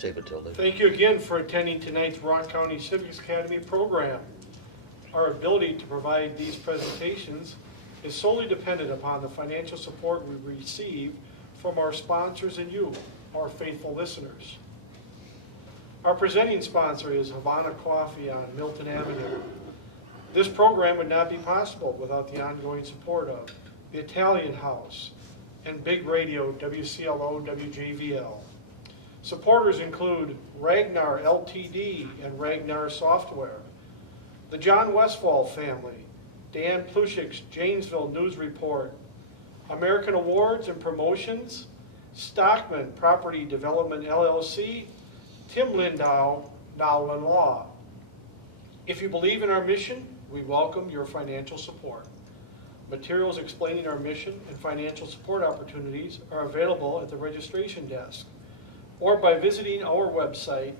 save it till then. Thank you again for attending tonight's Rock County Civics Academy program. Our ability to provide these presentations is solely dependent upon the financial support we receive from our sponsors and you, our faithful listeners. Our presenting sponsor is Havana Coffee on Milton Avenue. This program would not be possible without the ongoing support of the Italian House and Big Radio WCLO WJVL. Supporters include Ragnar Ltd. And Ragnar Software, the John Westfall family, Dan Plushik's Janesville News Report, American Awards and Promotions, Stockman Property Development LLC, Tim Lindau, Nowlin Law. If you believe in our mission, we welcome your financial support. Materials explaining our mission and financial support opportunities are available at the registration desk or by visiting our website,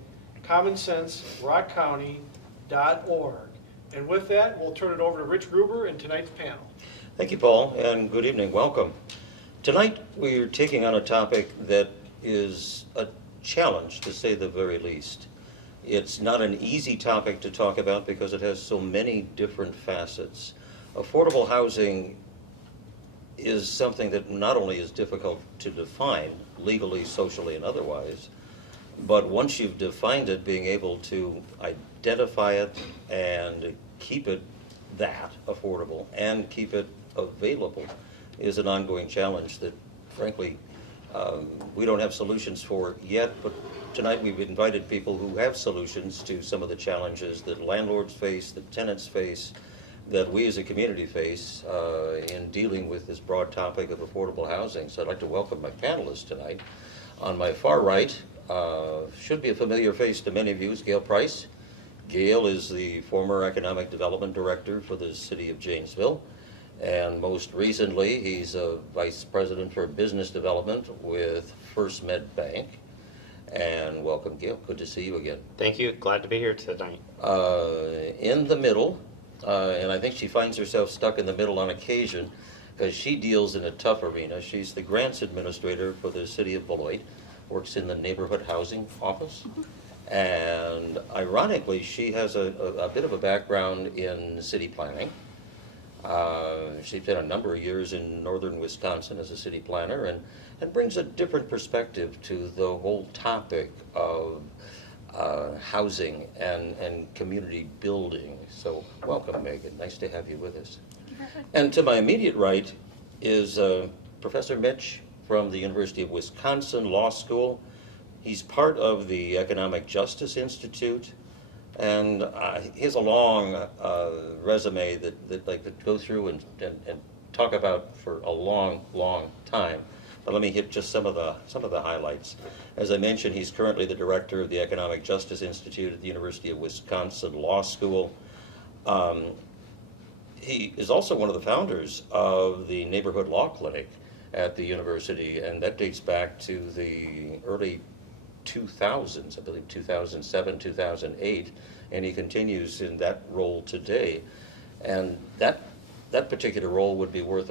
commonsenserockcounty.org. And with that, we'll turn it over to Rich Gruber and tonight's panel. Thank you, Paul, and good evening. Welcome. Tonight, we're taking on a topic that is a challenge, to say the very least. It's not an easy topic to talk about because it has so many different facets. Affordable housing is something that not only is difficult to define legally, socially, and otherwise, but once you've defined it, being able to identify it and keep it that affordable and keep it available is an ongoing challenge that, frankly, we don't have solutions for yet, but tonight we've invited people who have solutions to some of the challenges that landlords face, that tenants face, that we as a community face in dealing with this broad topic of affordable housing. So I'd like to welcome my panelists tonight. On my far right, should be a familiar face to many of you, is Gale Price. Gale is the former Economic Development Director for the City of Janesville. And most recently, he's a Vice President for Business Development with First Med Bank. And welcome, Gale. Good to see you again. Thank you. Glad to be here tonight. In the middle, and I think she finds herself stuck in the middle on occasion because she deals in a tough arena. She's the grants administrator for the City of Beloit, works in the Neighborhood Housing Office. And ironically, she has a bit of a background in city planning. She's been a number of years in northern Wisconsin as a city planner and brings a different perspective to the whole topic of housing and community building. So welcome, Megan. Nice to have you with us. And to my immediate right is Professor Mitch from the University of Wisconsin Law School. He's part of the Economic Justice Institute. And he has a long resume that I could go through and talk about for a long, long time. But let me hit just some of the highlights. As I mentioned, he's currently the director of the Economic Justice Institute at the University of Wisconsin Law School. He is also one of the founders of the Neighborhood Law Clinic at the university, and that dates back to the early 2000s, I believe 2007, 2008, and he continues in that role today. And that particular role would be worth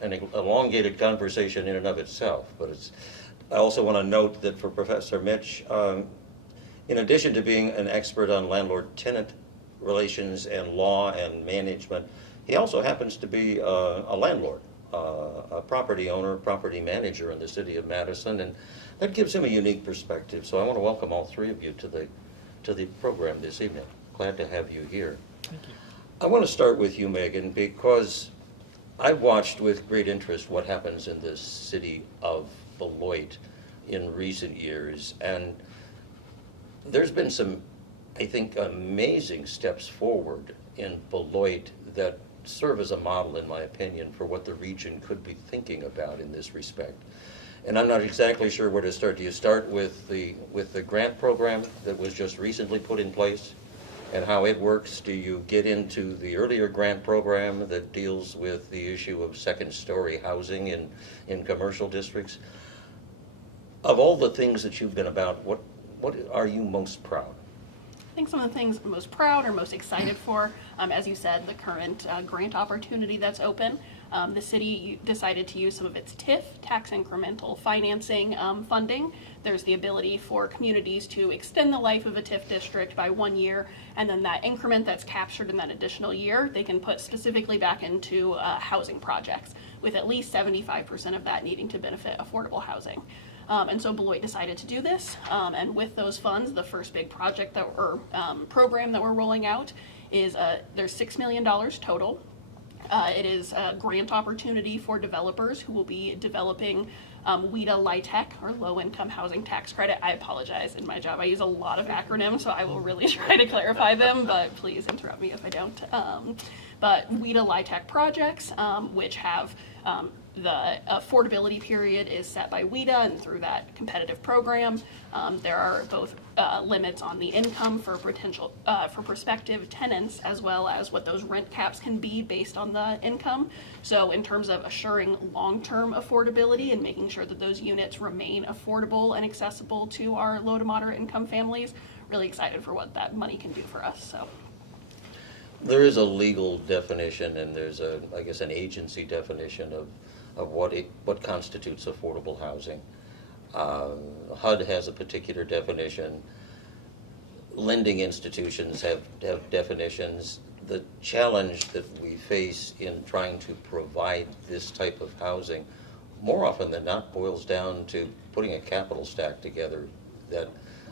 an elongated conversation in and of itself. But I also want to note that for Professor Mitch, in addition to being an expert on landlord-tenant relations and law and management, he also happens to be a landlord, a property owner, property manager in the city of Madison, and that gives him a unique perspective. So I want to welcome all three of you to the program this evening. Glad to have you here. Thank you. I want to start with you, Megan, because I've watched with great interest what happens in the city of Beloit in recent years, and there's been some, I think, amazing steps forward in Beloit that serve as a model, in my opinion, for what the region could be thinking about in this respect. And I'm not exactly sure where to start. Do you start with the grant program that was just recently put in place and how it works? Do you get into the earlier grant program that deals with the issue of second-story housing in commercial districts? Of all the things that you've been about, what are you most proud? I think some of the things I'm most proud or most excited for, as you said, the current grant opportunity that's open. The city decided to use some of its TIF, tax incremental financing funding. There's the ability for communities to extend the life of a TIF district by 1 year, and then that increment that's captured in that additional year, they can put specifically back into housing projects, with at least 75% of that needing to benefit affordable housing. And so Beloit decided to do this, and with those funds, the first big project program that we're rolling out is there's $6 million total. It is a grant opportunity for developers who will be developing WIDA LIHTC, or Low Income Housing Tax Credit. I apologize, in my job I use a lot of acronyms, so I will really try to clarify them, but please interrupt me if I don't. But WIDA LIHTC projects, which have the affordability period is set by WIDA, and through that competitive program, there are both limits on the income for prospective tenants, as well as what those rent caps can be based on the income. So in terms of assuring long-term affordability and making sure that those units remain affordable and accessible to our low to moderate income families, really excited for what that money can do for us. So There is a legal definition, and there's I guess, an agency definition of what constitutes affordable housing. HUD has a particular definition. Lending institutions have definitions. The challenge that we face in trying to provide this type of housing, more often than not, boils down to putting a capital stack together that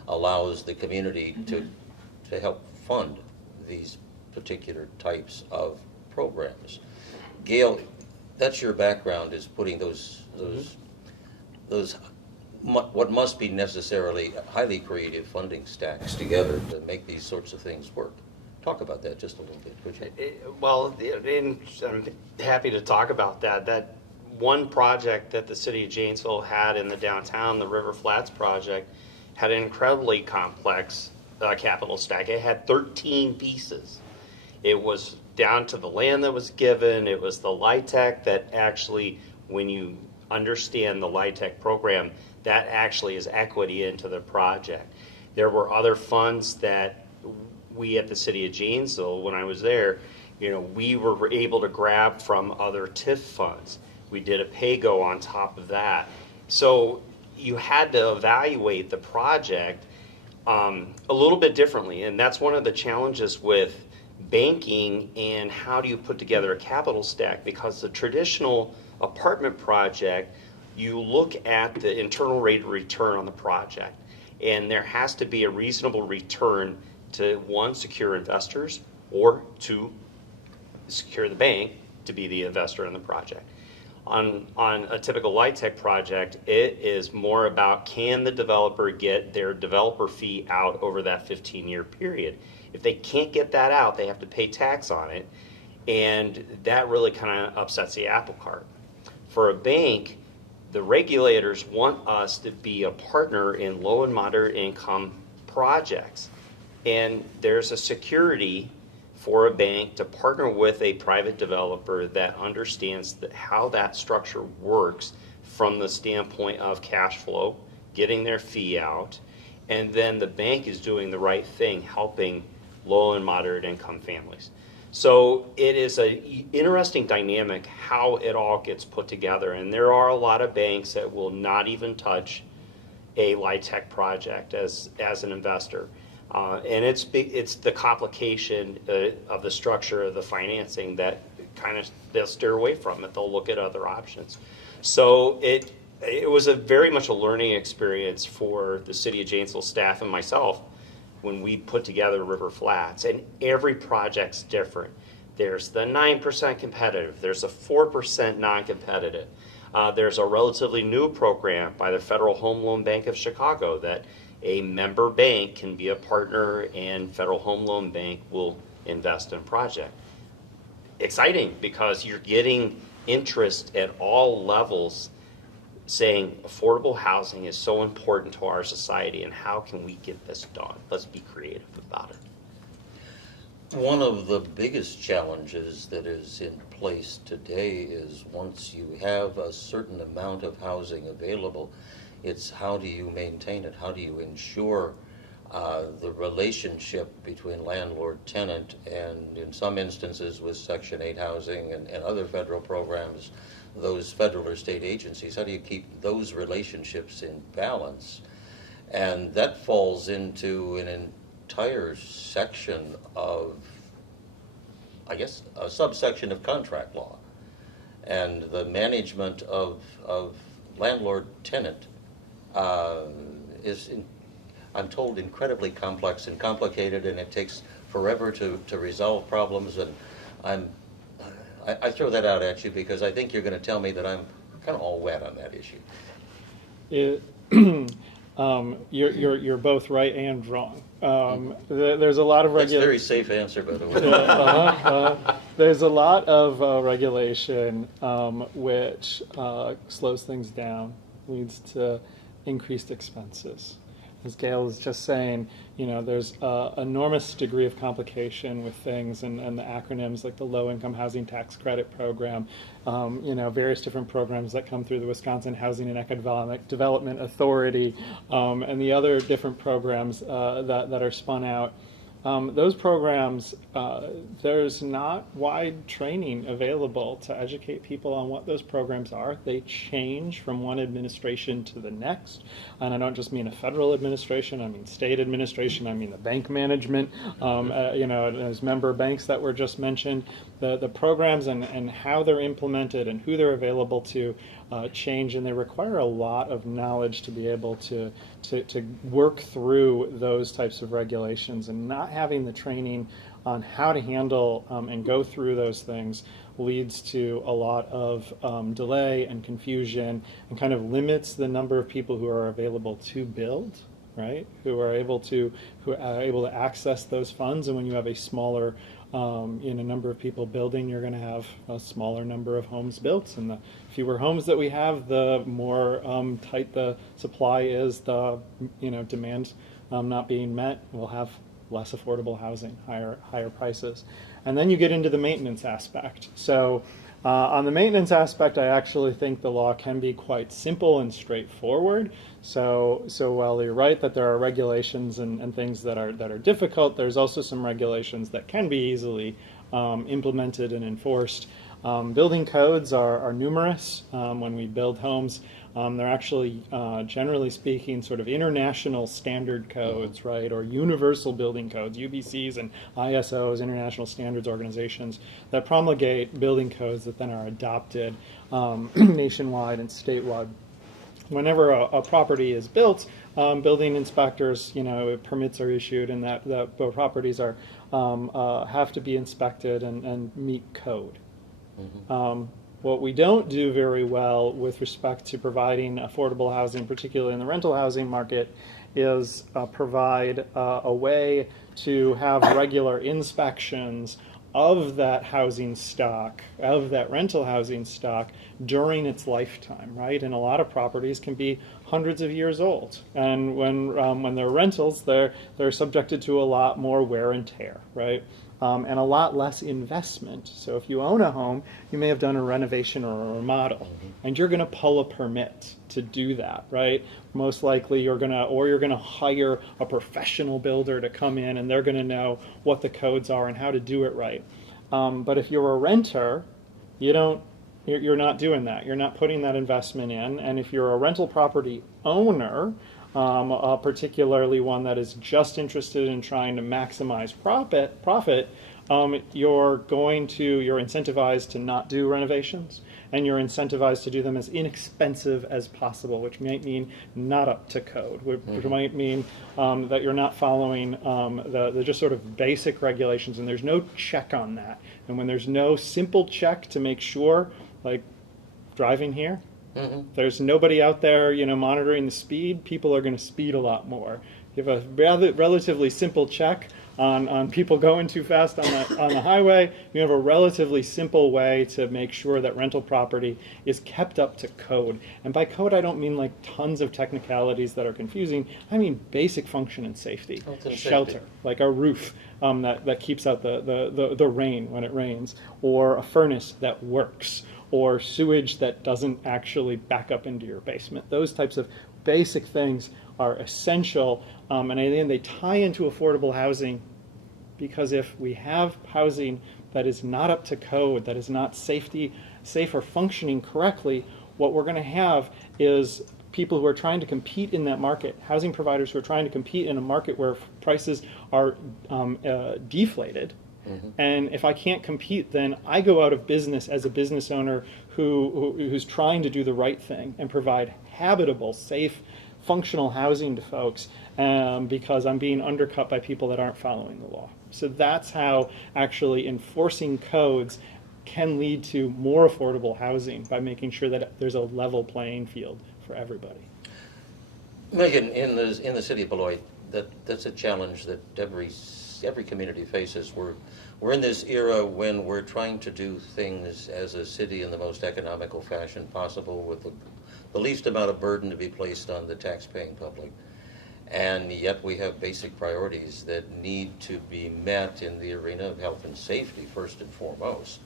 allows the community to help fund these particular types of programs. Gale, that's your background, is putting those what must be necessarily highly creative funding stacks together to make these sorts of things work. Talk about that just a little bit, could you? Well, I'm happy to talk about that. That one project that the city of Janesville had in the downtown, the River Flats project, had an incredibly complex capital stack. It had 13 pieces. It was down to the land that was given. It was the LIHTC that actually, when you understand the LIHTC program, that actually is equity into the project. There were other funds that we at the city of Janesville, when I was there, we were able to grab from other TIF funds. We did a PAYGO on top of that. So you had to evaluate the project a little bit differently, and that's one of the challenges with banking and how do you put together a capital stack, because the traditional apartment project, you look at the internal rate of return on the project, and there has to be a reasonable return to, one, secure investors, or two, secure the bank to be the investor in the project. On a typical LIHTC project, it is more about, can the developer get their developer fee out over that 15-year period? If they can't get that out, they have to pay tax on it, and that really kind of upsets the apple cart. For a bank, the regulators want us to be a partner in low and moderate income projects. And there's a security for a bank to partner with a private developer that understands how that structure works from the standpoint of cash flow, getting their fee out, and then the bank is doing the right thing, helping low and moderate income families. So it is an interesting dynamic how it all gets put together, and there are a lot of banks that will not even touch a LIHTC project as an investor. And it's the complication of the structure of the financing that kind of they'll steer away from it. They'll look at other options. So it was very much a learning experience for the city of Janesville staff and myself when we put together River Flats. And every project's different. There's the 9% competitive. There's a 4% non-competitive. There's a relatively new program by the Federal Home Loan Bank of Chicago that a member bank can be a partner and Federal Home Loan Bank will invest in a project. Exciting, because you're getting interest at all levels saying affordable housing is so important to our society, and how can we get this done? Let's be creative about it. One of the biggest challenges that is in place today is, once you have a certain amount of housing available, it's how do you maintain it? How do you ensure the relationship between landlord-tenant and in some instances with Section 8 housing and other federal programs, those federal or state agencies, how do you keep those relationships in balance? And that falls into an entire section of, I guess, a subsection of contract law. And the management of landlord-tenant is, I'm told, incredibly complex and complicated, and it takes forever to resolve problems. And I throw that out at you because I think you're going to tell me that I'm kind of all wet on that issue. You're both right and wrong. There's a lot of That's a very safe answer, by the way. There's a lot of regulation which slows things down, leads to increased expenses. As Gale was just saying, there's an enormous degree of complication with things and the acronyms like the Low-Income Housing Tax Credit Program, various different programs that come through the Wisconsin Housing and Economic Development Authority, and the other different programs that are spun out. Those programs, there's not wide training available to educate people on what those programs are. They change from one administration to the next. And I don't just mean a federal administration, I mean state administration, I mean the bank management, those member banks that were just mentioned. The programs and how they're implemented and who they're available to change, and they require a lot of knowledge to be able to work through those types of regulations, and not having the training on how to handle and go through those things leads to a lot of delay and confusion, and kind of limits the number of people who are available to build, right? Who are able to access those funds. And when you have a smaller number of people building, you're going to have a smaller number of homes built, and the fewer homes that we have, the more tight the supply is, the demand not being met. We'll have less affordable housing, higher prices. And then you get into the maintenance aspect. So on the maintenance aspect, I actually think the law can be quite simple and straightforward. So while you're right that there are regulations and things that are difficult, there's also some regulations that can be easily implemented and enforced. Building codes are numerous when we build homes. They're actually, generally speaking, sort of international standard codes, right, or universal building codes, UBCs and ISOs, international standards organizations, that promulgate building codes that then are adopted nationwide and statewide. Whenever a property is built, building inspectors, permits are issued, and that the properties are have to be inspected and meet code. Mm-hmm. What we don't do very well with respect to providing affordable housing, particularly in the rental housing market, is provide a way to have regular inspections of that housing stock, of that rental housing stock during its lifetime, right? And a lot of properties can be hundreds of years old. And when they're rentals, they're subjected to a lot more wear and tear, right? And a lot less investment. So if you own a home, you may have done a renovation or a remodel, and you're going to pull a permit to do that, right? Most likely you're going to hire a professional builder to come in, and they're going to know what the codes are and how to do it right. But if you're a renter, you're not doing that. You're not putting that investment in. And if you're a rental property owner, particularly one that is just interested in trying to maximize profit, you're incentivized to not do renovations, and you're incentivized to do them as inexpensive as possible, which might mean not up to code, which might mean that you're not following the just sort of basic regulations, and there's no check on that. And when there's no simple check to make sure, like driving here, there's nobody out there, monitoring the speed, people are going to speed a lot more. You have a relatively simple check on people going too fast on the highway. You have a relatively simple way to make sure that rental property is kept up to code. And by code, I don't mean like tons of technicalities that are confusing. I mean basic function and safety. Shelter, like a roof that keeps out the rain when it rains, or a furnace that works, or sewage that doesn't actually back up into your basement. Those types of basic things are essential, and then they tie into affordable housing, because if we have housing that is not up to code, that is not safe or functioning correctly, what we're going to have is people who are trying to compete in that market, housing providers who are trying to compete in a market where prices are deflated. Mm-hmm. And if I can't compete, then I go out of business as a business owner who's trying to do the right thing and provide habitable, safe, functional housing to folks, because I'm being undercut by people that aren't following the law. So that's how actually enforcing codes can lead to more affordable housing, by making sure that there's a level playing field for everybody. Megan, in the city of Beloit, that's a challenge that every community faces. We're in this era when we're trying to do things as a city in the most economical fashion possible, with the least amount of burden to be placed on the tax-paying public. And yet we have basic priorities that need to be met in the arena of health and safety, first and foremost.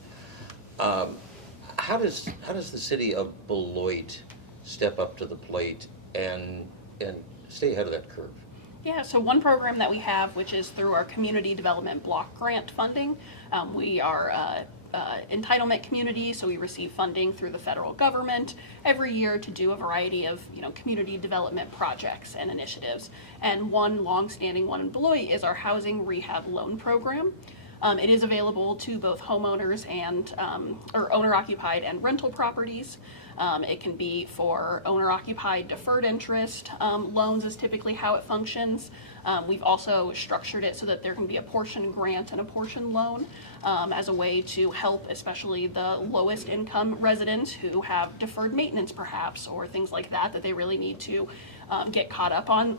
How does the city of Beloit step up to the plate and stay ahead of that curve? Yeah, so one program that we have, which is through our community development block grant funding, we are entitlement community, so we receive funding through the federal government every year to do a variety of community development projects and initiatives. And one long-standing one in Beloit is our housing rehab loan program. It is available to both homeowners and or owner-occupied and rental properties. It can be for owner-occupied deferred interest loans is typically how it functions. We've also structured it so that there can be a portion grant and a portion loan as a way to help especially the lowest income residents who have deferred maintenance perhaps, or things like that they really need to get caught up on.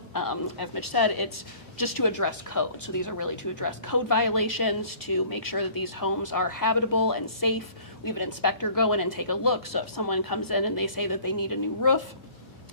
As Mitch said, it's just to address code. So these are really to address code violations, to make sure that these homes are habitable and safe. We have an inspector go in and take a look. So if someone comes in and they say that they need a new roof,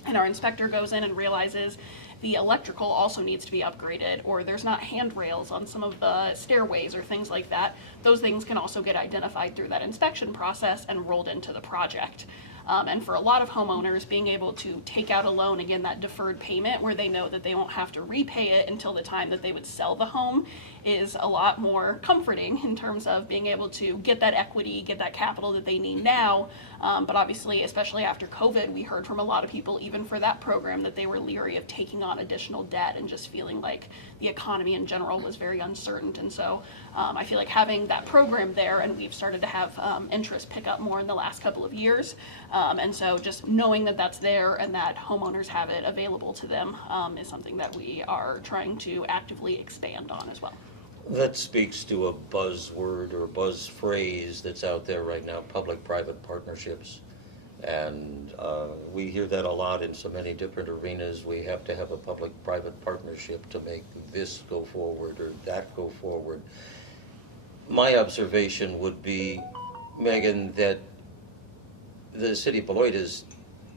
and our inspector goes in and realizes the electrical also needs to be upgraded, or there's not handrails on some of the stairways or things like that, those things can also get identified through that inspection process and rolled into the project. And for a lot of homeowners, being able to take out a loan, again, that deferred payment where they know that they won't have to repay it until the time that they would sell the home, is a lot more comforting in terms of being able to get that equity, get that capital that they need now. But obviously, especially after COVID, we heard from a lot of people, even for that program, that they were leery of taking on additional debt and just feeling like the economy in general was very uncertain. And so I feel like having that program there, and we've started to have interest pick up more in the last couple of years. And so just knowing that that's there and that homeowners have it available to them is something that we are trying to actively expand on as well. That speaks to a buzzword or buzz phrase that's out there right now, public-private partnerships. And we hear that a lot in so many different arenas. We have to have a public-private partnership to make this go forward or that go forward. My observation would be, Megan, that the city of Beloit has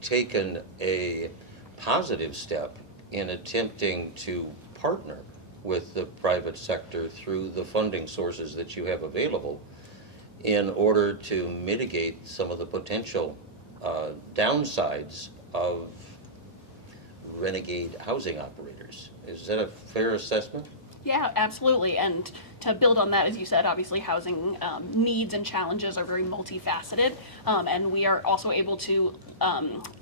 taken a positive step in attempting to partner with the private sector through the funding sources that you have available in order to mitigate some of the potential downsides of renegade housing operators. Is that a fair assessment? Yeah, absolutely. And to build on that, as you said, obviously housing needs and challenges are very multifaceted, and we are also able to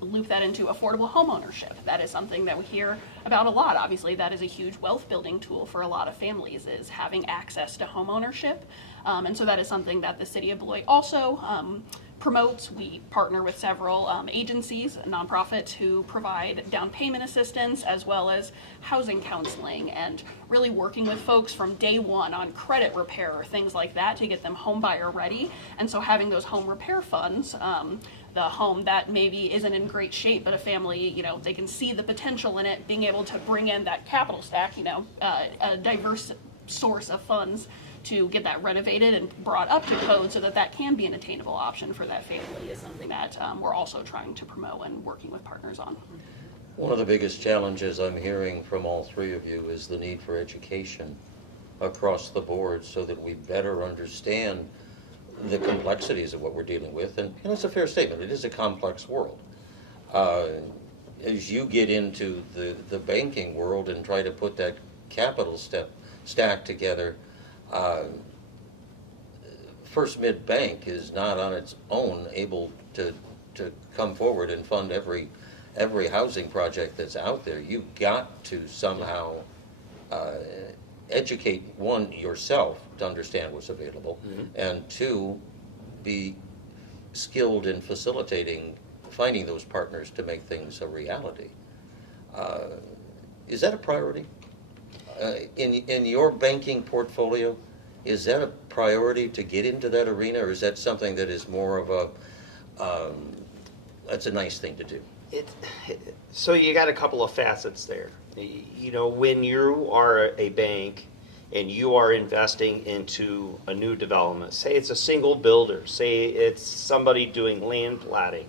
loop that into affordable home ownership. That is something that we hear about a lot. Obviously, that is a huge wealth building tool for a lot of families, is having access to home ownership. And so that is something that the city of Beloit also promotes. We partner with several agencies, nonprofits, who provide down payment assistance as well as housing counseling, and really working with folks from day one on credit repair or things like that to get them home buyer ready. And so having those home repair funds, the home that maybe isn't in great shape, but a family, they can see the potential in it, being able to bring in that capital stack, a diverse source of funds to get that renovated and brought up to code so that that can be an attainable option for that family, is something that we're also trying to promote and working with partners on. One of the biggest challenges I'm hearing from all three of you is the need for education across the board so that we better understand the complexities of what we're dealing with. And it's a fair statement. It is a complex world. as you get into the banking world and try to put that capital stack together, First Mid Bank is not on its own able to come forward and fund every housing project that's out there. You've got to somehow educate, one, yourself to understand what's available, and two, be skilled in facilitating, finding those partners to make things a reality. Is that a priority? In your banking portfolio, is that a priority to get into that arena, or is that something that is more of a, that's a nice thing to do? So you got a couple of facets there. You know, when you are a bank and you are investing into a new development, say it's a single builder, say it's somebody doing land platting,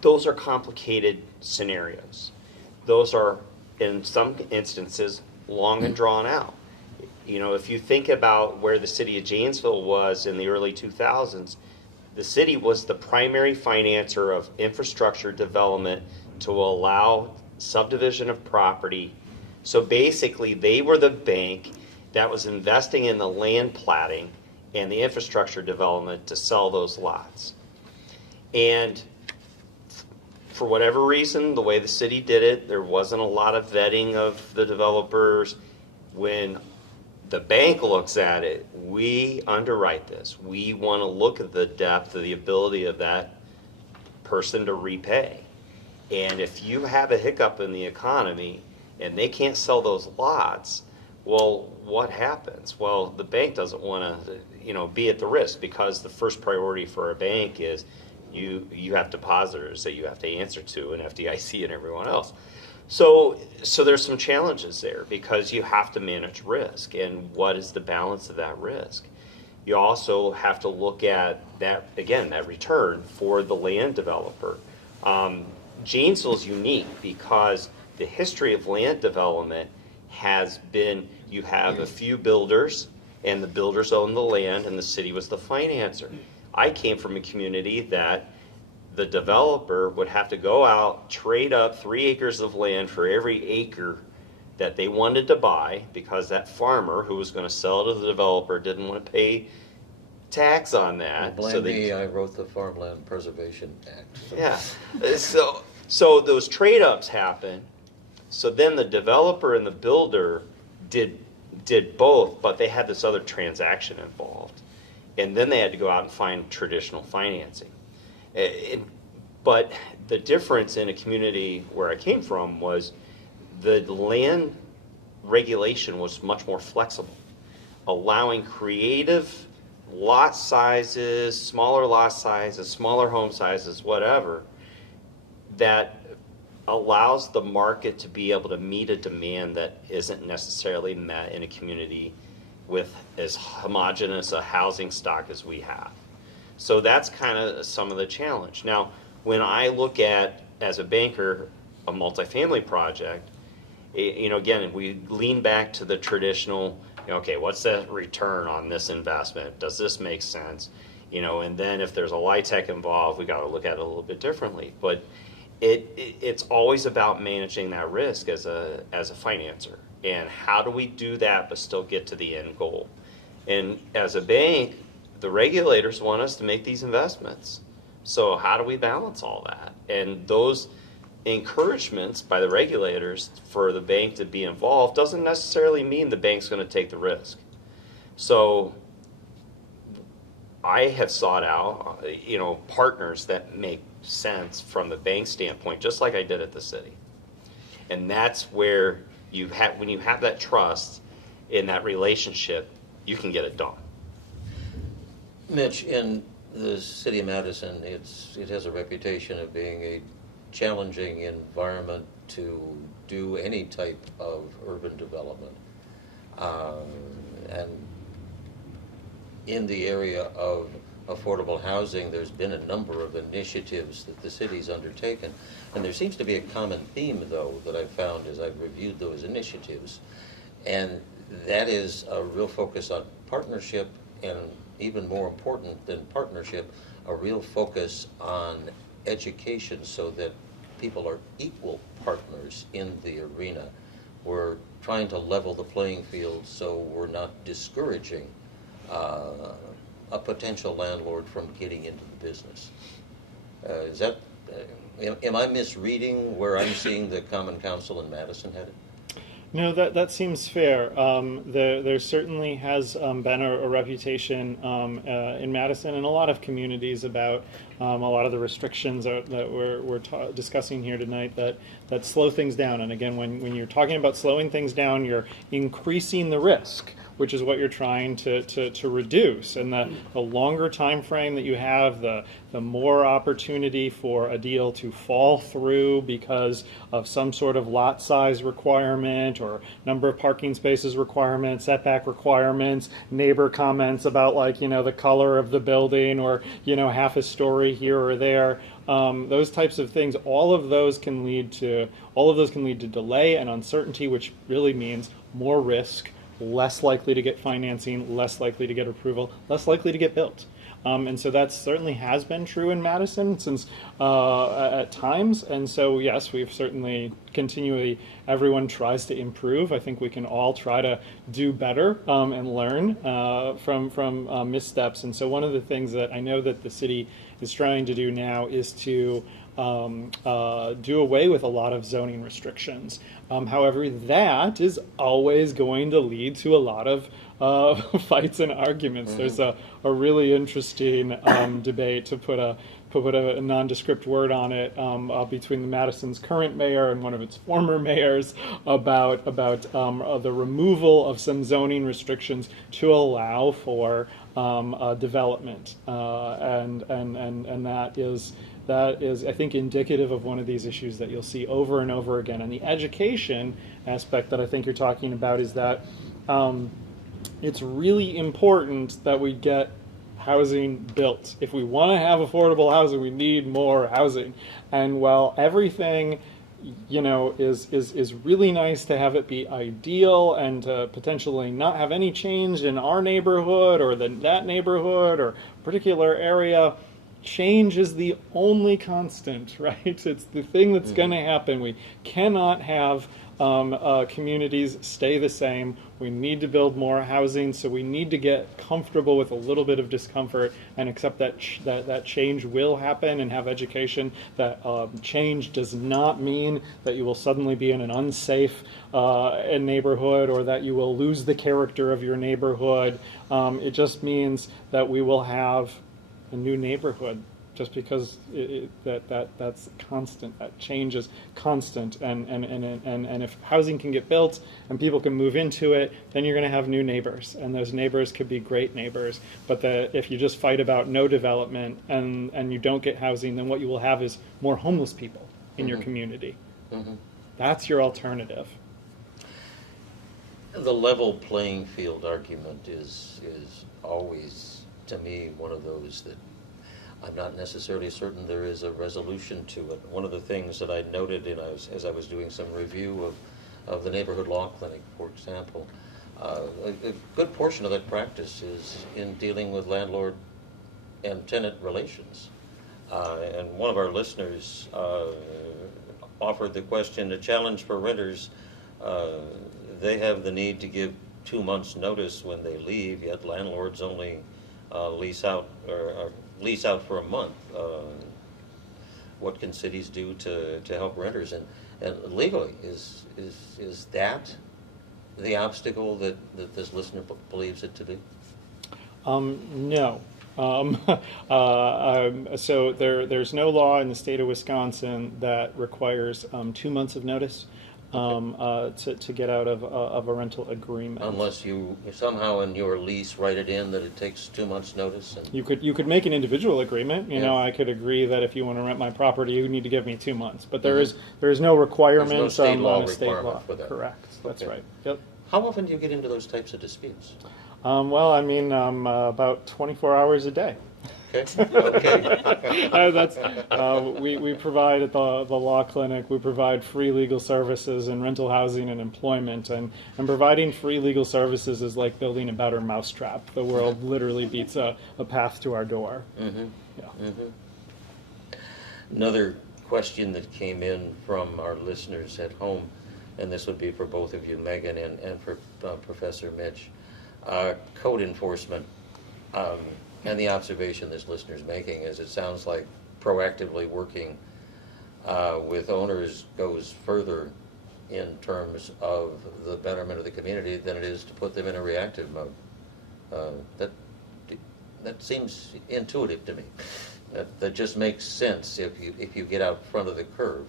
those are complicated scenarios. Those are, in some instances, long and drawn out. You know, if you think about where the city of Janesville was in the early 2000s, the city was the primary financer of infrastructure development to allow subdivision of property. So basically, they were the bank that was investing in the land platting and the infrastructure development to sell those lots. And for whatever reason, the way the city did it, there wasn't a lot of vetting of the developers. When the bank looks at it, we underwrite this. We want to look at the depth of the ability of that person to repay. And if you have a hiccup in the economy and they can't sell those lots, well, what happens? Well, the bank doesn't want to, you know, be at the risk, because the first priority for a bank is you have depositors that you have to answer to, and FDIC and everyone else. So there's some challenges there, because you have to manage risk, and what is the balance of that risk? You also have to look at that, again, that return for the land developer. Janesville's unique because the history of land development has been, you have a few builders, and the builders own the land, and the city was the financer. I came from a community that the developer would have to go out, trade up 3 acres of land for every acre that they wanted to buy, because that farmer who was going to sell it to the developer didn't want to pay tax on that. Blame me, I wrote the Farmland Preservation Act. Yeah. So those trade-ups happen. So then the developer and the builder did both, but they had this other transaction involved. And then they had to go out and find traditional financing. But the difference in a community where I came from was the land regulation was much more flexible, allowing creative lot sizes, smaller home sizes, whatever, that allows the market to be able to meet a demand that isn't necessarily met in a community with as homogeneous a housing stock as we have. So that's kind of some of the challenge. Now, when I look at, as a banker, a multifamily project, you know, again, we lean back to the traditional, you know, okay, what's the return on this investment? Does this make sense? You know, and then if there's a LIHTC involved, we got to look at it a little bit differently. But it's always about managing that risk as a financer. And how do we do that but still get to the end goal? And as a bank, the regulators want us to make these investments. So how do we balance all that? And those encouragements by the regulators for the bank to be involved doesn't necessarily mean the bank's going to take the risk. So I have sought out, you know, partners that make sense from the bank standpoint, just like I did at the city. And that's where you have, when you have that trust in that relationship, you can get it done. Mitch, in the city of Madison, it has a reputation of being a challenging environment to do any type of urban development. And in the area of affordable housing, there's been a number of initiatives that the city's undertaken. And there seems to be a common theme, though, that I've found as I've reviewed those initiatives. And that is a real focus on partnership, and even more important than partnership, a real focus on education, so that people are equal partners in the arena. We're trying to level the playing field so we're not discouraging a potential landlord from getting into the business. Is that, am I misreading where I'm seeing the Common Council in Madison headed? No, that seems fair. There certainly has been a reputation in Madison and a lot of communities about a lot of the restrictions that we're discussing here tonight that slow things down. And again, when you're talking about slowing things down, you're increasing the risk, which is what you're trying to reduce. And the longer time frame that you have, the more opportunity for a deal to fall through because of some sort of lot size requirement or number of parking spaces requirement, setback requirements, neighbor comments about the color of the building or half a story here or there. Those types of things, all of those can lead to delay and uncertainty, which really means more risk, less likely to get financing, less likely to get approval, less likely to get built. And so that certainly has been true in Madison since at times. And so, yes, we've certainly continually, everyone tries to improve. I think we can all try to do better and learn from missteps. And so one of the things that I know that the city is trying to do now is to do away with a lot of zoning restrictions. However, that is always going to lead to a lot of fights and arguments. Mm-hmm. There's a really interesting debate, to put a nondescript word on it, between the Madison's current mayor and one of its former mayors about the removal of some zoning restrictions to allow for development, and that is, I think, indicative of one of these issues that you'll see over and over again. And the education aspect that I think you're talking about is that it's really important that we get housing built. If we want to have affordable housing, we need more housing. And while everything is really nice to have it be ideal and to potentially not have any change in our neighborhood or that neighborhood or particular area, change is the only constant, right? It's the thing that's going to happen. We cannot have communities stay the same. We need to build more housing, so we need to get comfortable with a little bit of discomfort and accept that that change will happen, and have education that change does not mean that you will suddenly be in an unsafe neighborhood or that you will lose the character of your neighborhood. It just means that we will have a new neighborhood, just because that's constant. That change is constant, and if housing can get built and people can move into it, then you're going to have new neighbors, and those neighbors could be great neighbors. But if you just fight about no development and you don't get housing, then what you will have is more homeless people in your community. Mm-hmm. That's your alternative. The level playing field argument is always, to me, one of those that I'm not necessarily certain there is a resolution to it. One of the things that I noted as I was doing some review of the neighborhood law clinic, for example, a good portion of that practice is in dealing with landlord and tenant relations. And one of our listeners offered the question, a challenge for renters. They have the need to give 2 months' notice when they leave, yet landlords only lease out for a month. What can cities do to help renters? And legally, is that the obstacle that this listener believes it to be? No. So there's no law in the state of Wisconsin that requires 2 months of notice to get out of a rental agreement. Unless you somehow in your lease write it in that it takes 2 months notice. And you could make an individual agreement. You know, I could agree that if you want to rent my property, you need to give me 2 months. But there is no requirements on a state law. For that. Correct. That's right. Yep. How often do you get into those types of disputes? Well, I mean, about 24 hours a day. Okay. We provide at the law clinic, we provide free legal services in rental housing and employment, and providing free legal services is like building a better mousetrap. The world literally beats a path to our door. Mm-hmm. Yeah. Mm-hmm. Another question that came in from our listeners at home, and this would be for both of you, Megan, and for Professor Mitch. Code enforcement, and the observation this listener's making is it sounds like proactively working with owners goes further in terms of the betterment of the community than it is to put them in a reactive mode. That seems intuitive to me. That just makes sense if you get out front of the curve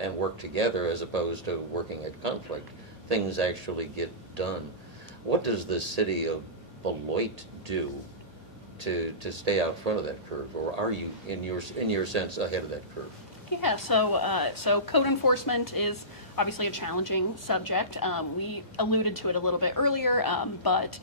and work together as opposed to working at conflict. Things actually get done. What does the city of Beloit do to stay out front of that curve, or are you, in your sense, ahead of that curve? Yeah, so code enforcement is obviously a challenging subject. We alluded to it a little bit earlier, but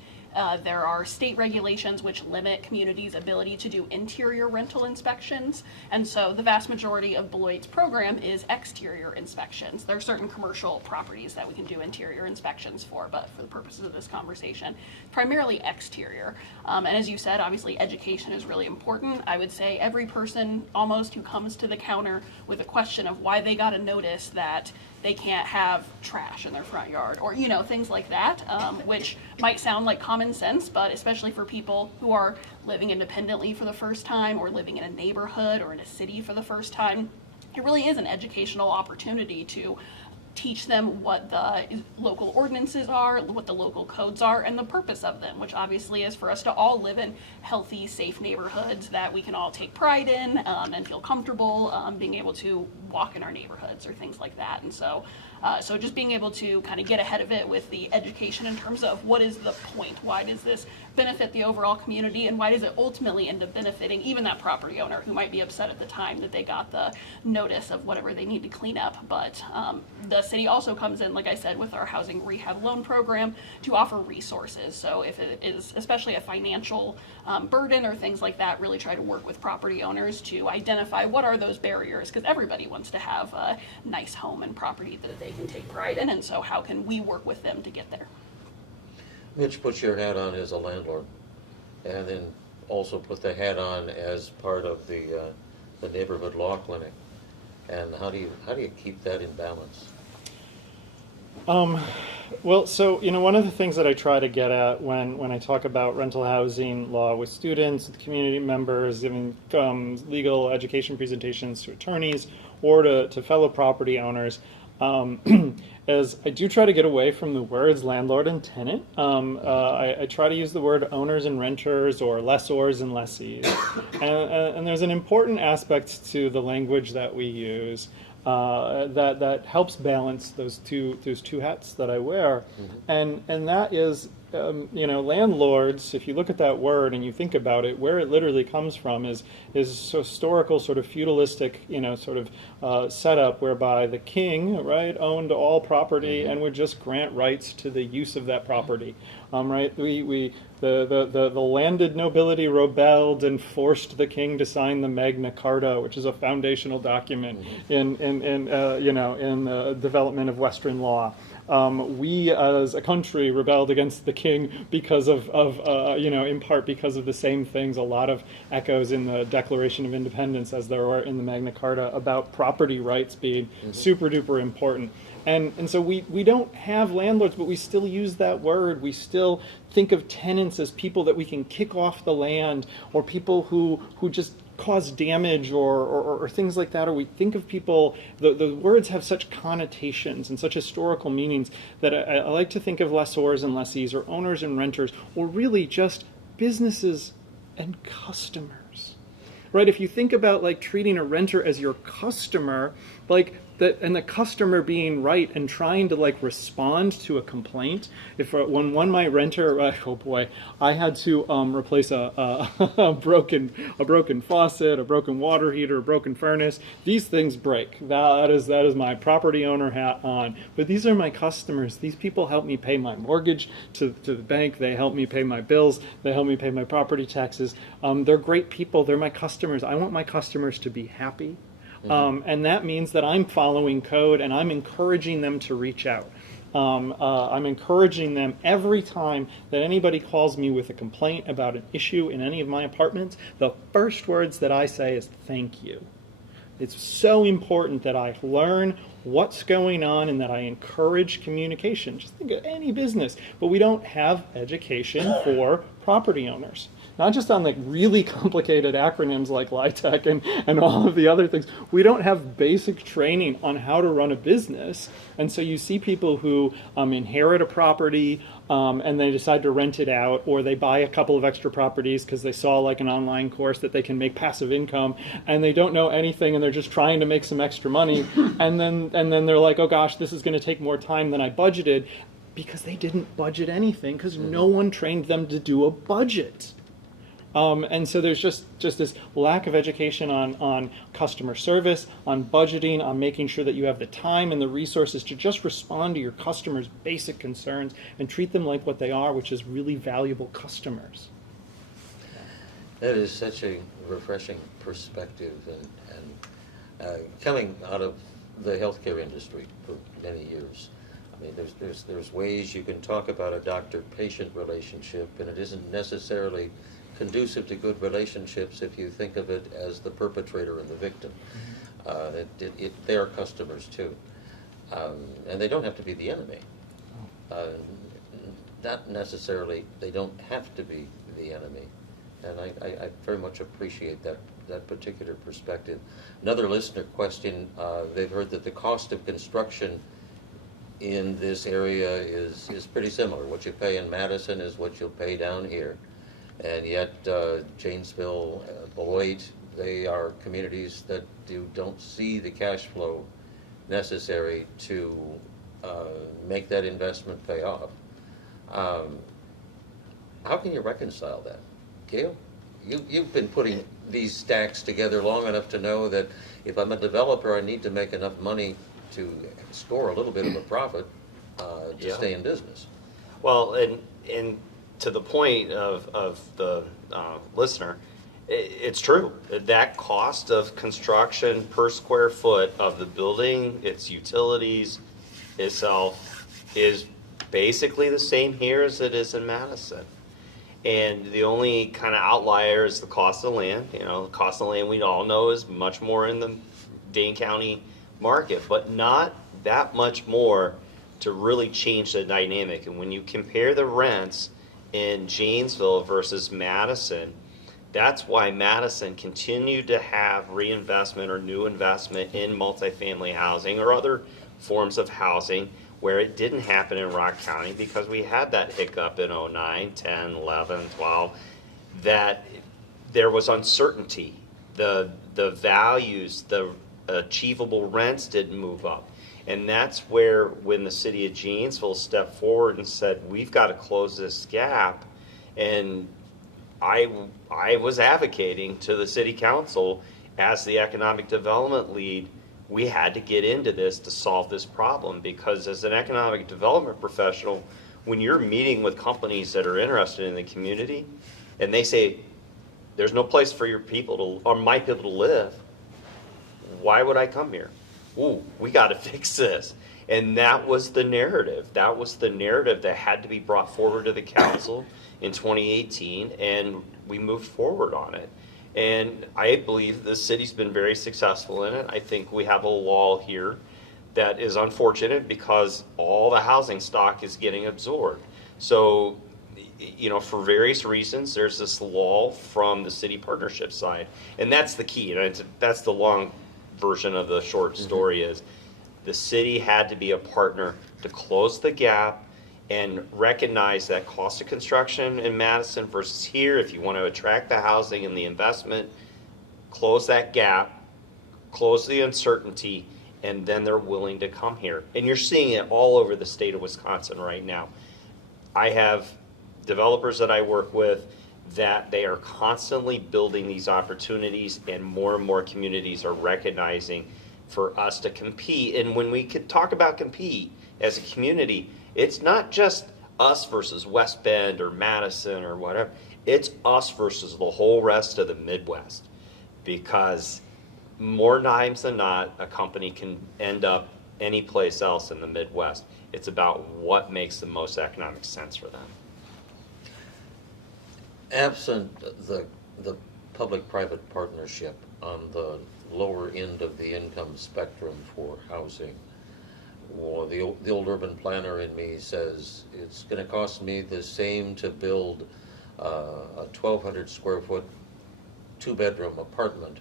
there are state regulations which limit communities' ability to do interior rental inspections, and so the vast majority of Beloit's program is exterior inspections. There are certain commercial properties that we can do interior inspections for, but for the purposes of this conversation, primarily exterior. And as you said, obviously education is really important. I would say every person almost who comes to the counter with a question of why they got a notice that they can't have trash in their front yard, or things like that, which might sound like common sense, but especially for people who are living independently for the first time, or living in a neighborhood or in a city for the first time, it really is an educational opportunity to teach them what the local ordinances are, what the local codes are, and the purpose of them, which obviously is for us to all live in healthy, safe neighborhoods that we can all take pride in and feel comfortable being able to walk in our neighborhoods or things like that. And so just being able to kind of get ahead of it with the education in terms of what is the point, why does this benefit the overall community, and why does it ultimately end up benefiting even that property owner who might be upset at the time that they got the notice of whatever they need to clean up. But the city also comes in, like I said, with our housing rehab loan program to offer resources. So if it is especially a financial burden or things like that, really try to work with property owners to identify what are those barriers, because everybody wants to have a nice home and property that they can take pride in, and so how can we work with them to get there? Mitch, put your hat on as a landlord, and then also put the hat on as part of the neighborhood law clinic. And how do you keep that in balance? Well, so, one of the things that I try to get at when I talk about rental housing law with students, with community members, legal education presentations to attorneys or to fellow property owners, is I do try to get away from the words landlord and tenant. I try to use the word owners and renters, or lessors and lessees. And there's an important aspect to the language that we use that helps balance those two hats that I wear. And that is, landlords, if you look at that word and you think about it, where it literally comes from is historical, sort of feudalistic, setup whereby the king, right, owned all property and would just grant rights to the use of that property. Right, the landed nobility rebelled and forced the king to sign the Magna Carta, which is a foundational document in the development of Western law. We as a country rebelled against the king because of in part because of the same things, a lot of echoes in the Declaration of Independence as there were in the Magna Carta about property rights being super duper important. And so we don't have landlords, but we still use that word. We still think of tenants as people that we can kick off the land, or people who just cause damage or things like that, or we think of people, the words have such connotations and such historical meanings that I like to think of lessors and lessees, or owners and renters, or really just businesses and customers. Right? If you think about like treating a renter as your customer, like that, and the customer being right and trying to like respond to a complaint. If when my renter, oh boy, I had to replace a broken faucet, a broken water heater, a broken furnace. These things break. That is my property owner hat on. But these are my customers. These people help me pay my mortgage to the bank. They help me pay my bills. They help me pay my property taxes. They're great people. They're my customers. I want my customers to be happy. And that means that I'm following code and I'm encouraging them to reach out. I'm encouraging them every time that anybody calls me with a complaint about an issue in any of my apartments, the first words that I say is thank you. It's so important that I learn what's going on and that I encourage communication. Just think of any business, but we don't have education for property owners. Not just on like really complicated acronyms like LIHTC and all of the other things. We don't have basic training on how to run a business. And so you see people who inherit a property and they decide to rent it out, or they buy a couple of extra properties because they saw like an online course that they can make passive income, and they don't know anything and they're just trying to make some extra money. And then they're like, oh gosh, this is going to take more time than I budgeted, because they didn't budget anything because no one trained them to do a budget. And so there's just this lack of education on customer service, on budgeting, on making sure that you have the time and the resources to just respond to your customers' basic concerns and treat them like what they are, which is really valuable customers. That is such a refreshing perspective, and coming out of the healthcare industry for many years. I mean, there's ways you can talk about a doctor-patient relationship, and it isn't necessarily conducive to good relationships if you think of it as the perpetrator and the victim. They are customers too, and they don't have to be the enemy. Not necessarily, they don't have to be the enemy, and I very much appreciate that particular perspective. Another listener question, they've heard that the cost of construction in this area is pretty similar. What you pay in Madison is what you'll pay down here. And yet, Janesville, Beloit, they are communities that don't see the cash flow necessary to make that investment pay off. How can you reconcile that? Gale, you've been putting these stacks together long enough to know that if I'm a developer, I need to make enough money to score a little bit of a profit to stay in business. Well, and to the point of the listener, it's true. That cost of construction per square foot of the building, its utilities, itself, is basically the same here as it is in Madison. And the only kind of outlier is the cost of land. You know, the cost of land we all know is much more in the Dane County market, but not that much more to really change the dynamic. And when you compare the rents in Janesville versus Madison, that's why Madison continued to have reinvestment or new investment in multifamily housing or other forms of housing, where it didn't happen in Rock County because we had that hiccup in 09, 10, 11, 12, that there was uncertainty. The values, the achievable rents didn't move up. And that's where, when the city of Janesville stepped forward and said, we've got to close this gap, and I was advocating to the city council as the economic development lead, we had to get into this to solve this problem, because as an economic development professional, when you're meeting with companies that are interested in the community and they say, there's no place for your people to, or my people to live, why would I come here? Ooh, we got to fix this. And that was the narrative. That was the narrative that had to be brought forward to the council in 2018, and we moved forward on it. And I believe the city's been very successful in it. I think we have a lull here that is unfortunate because all the housing stock is getting absorbed. So, you know, for various reasons, there's this lull from the city partnership side. And that's the key. And that's the long version of the short story is the city had to be a partner to close the gap and recognize that cost of construction in Madison versus here. If you want to attract the housing and the investment, close that gap, close the uncertainty, and then they're willing to come here. And you're seeing it all over the state of Wisconsin right now. I have developers that I work with that they are constantly building these opportunities, and more communities are recognizing for us to compete. And when we could talk about compete as a community, it's not just us versus West Bend or Madison or whatever. It's us versus the whole rest of the Midwest, because more times than not, a company can end up any place else in the Midwest. It's about what makes the most economic sense for them. Absent the public-private partnership on the lower end of the income spectrum for housing. Well, the old urban planner in me says it's going to cost me the same to build a 1,200 square foot two-bedroom apartment,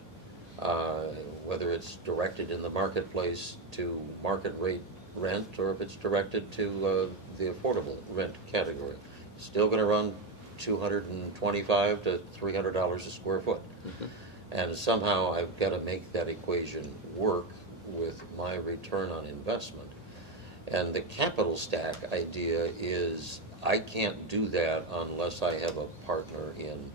whether it's directed in the marketplace to market rate rent or if it's directed to the affordable rent category. It's still going to run $225 to $300 a square foot. Mm-hmm. And somehow I've got to make that equation work with my return on investment. And the capital stack idea is I can't do that unless I have a partner in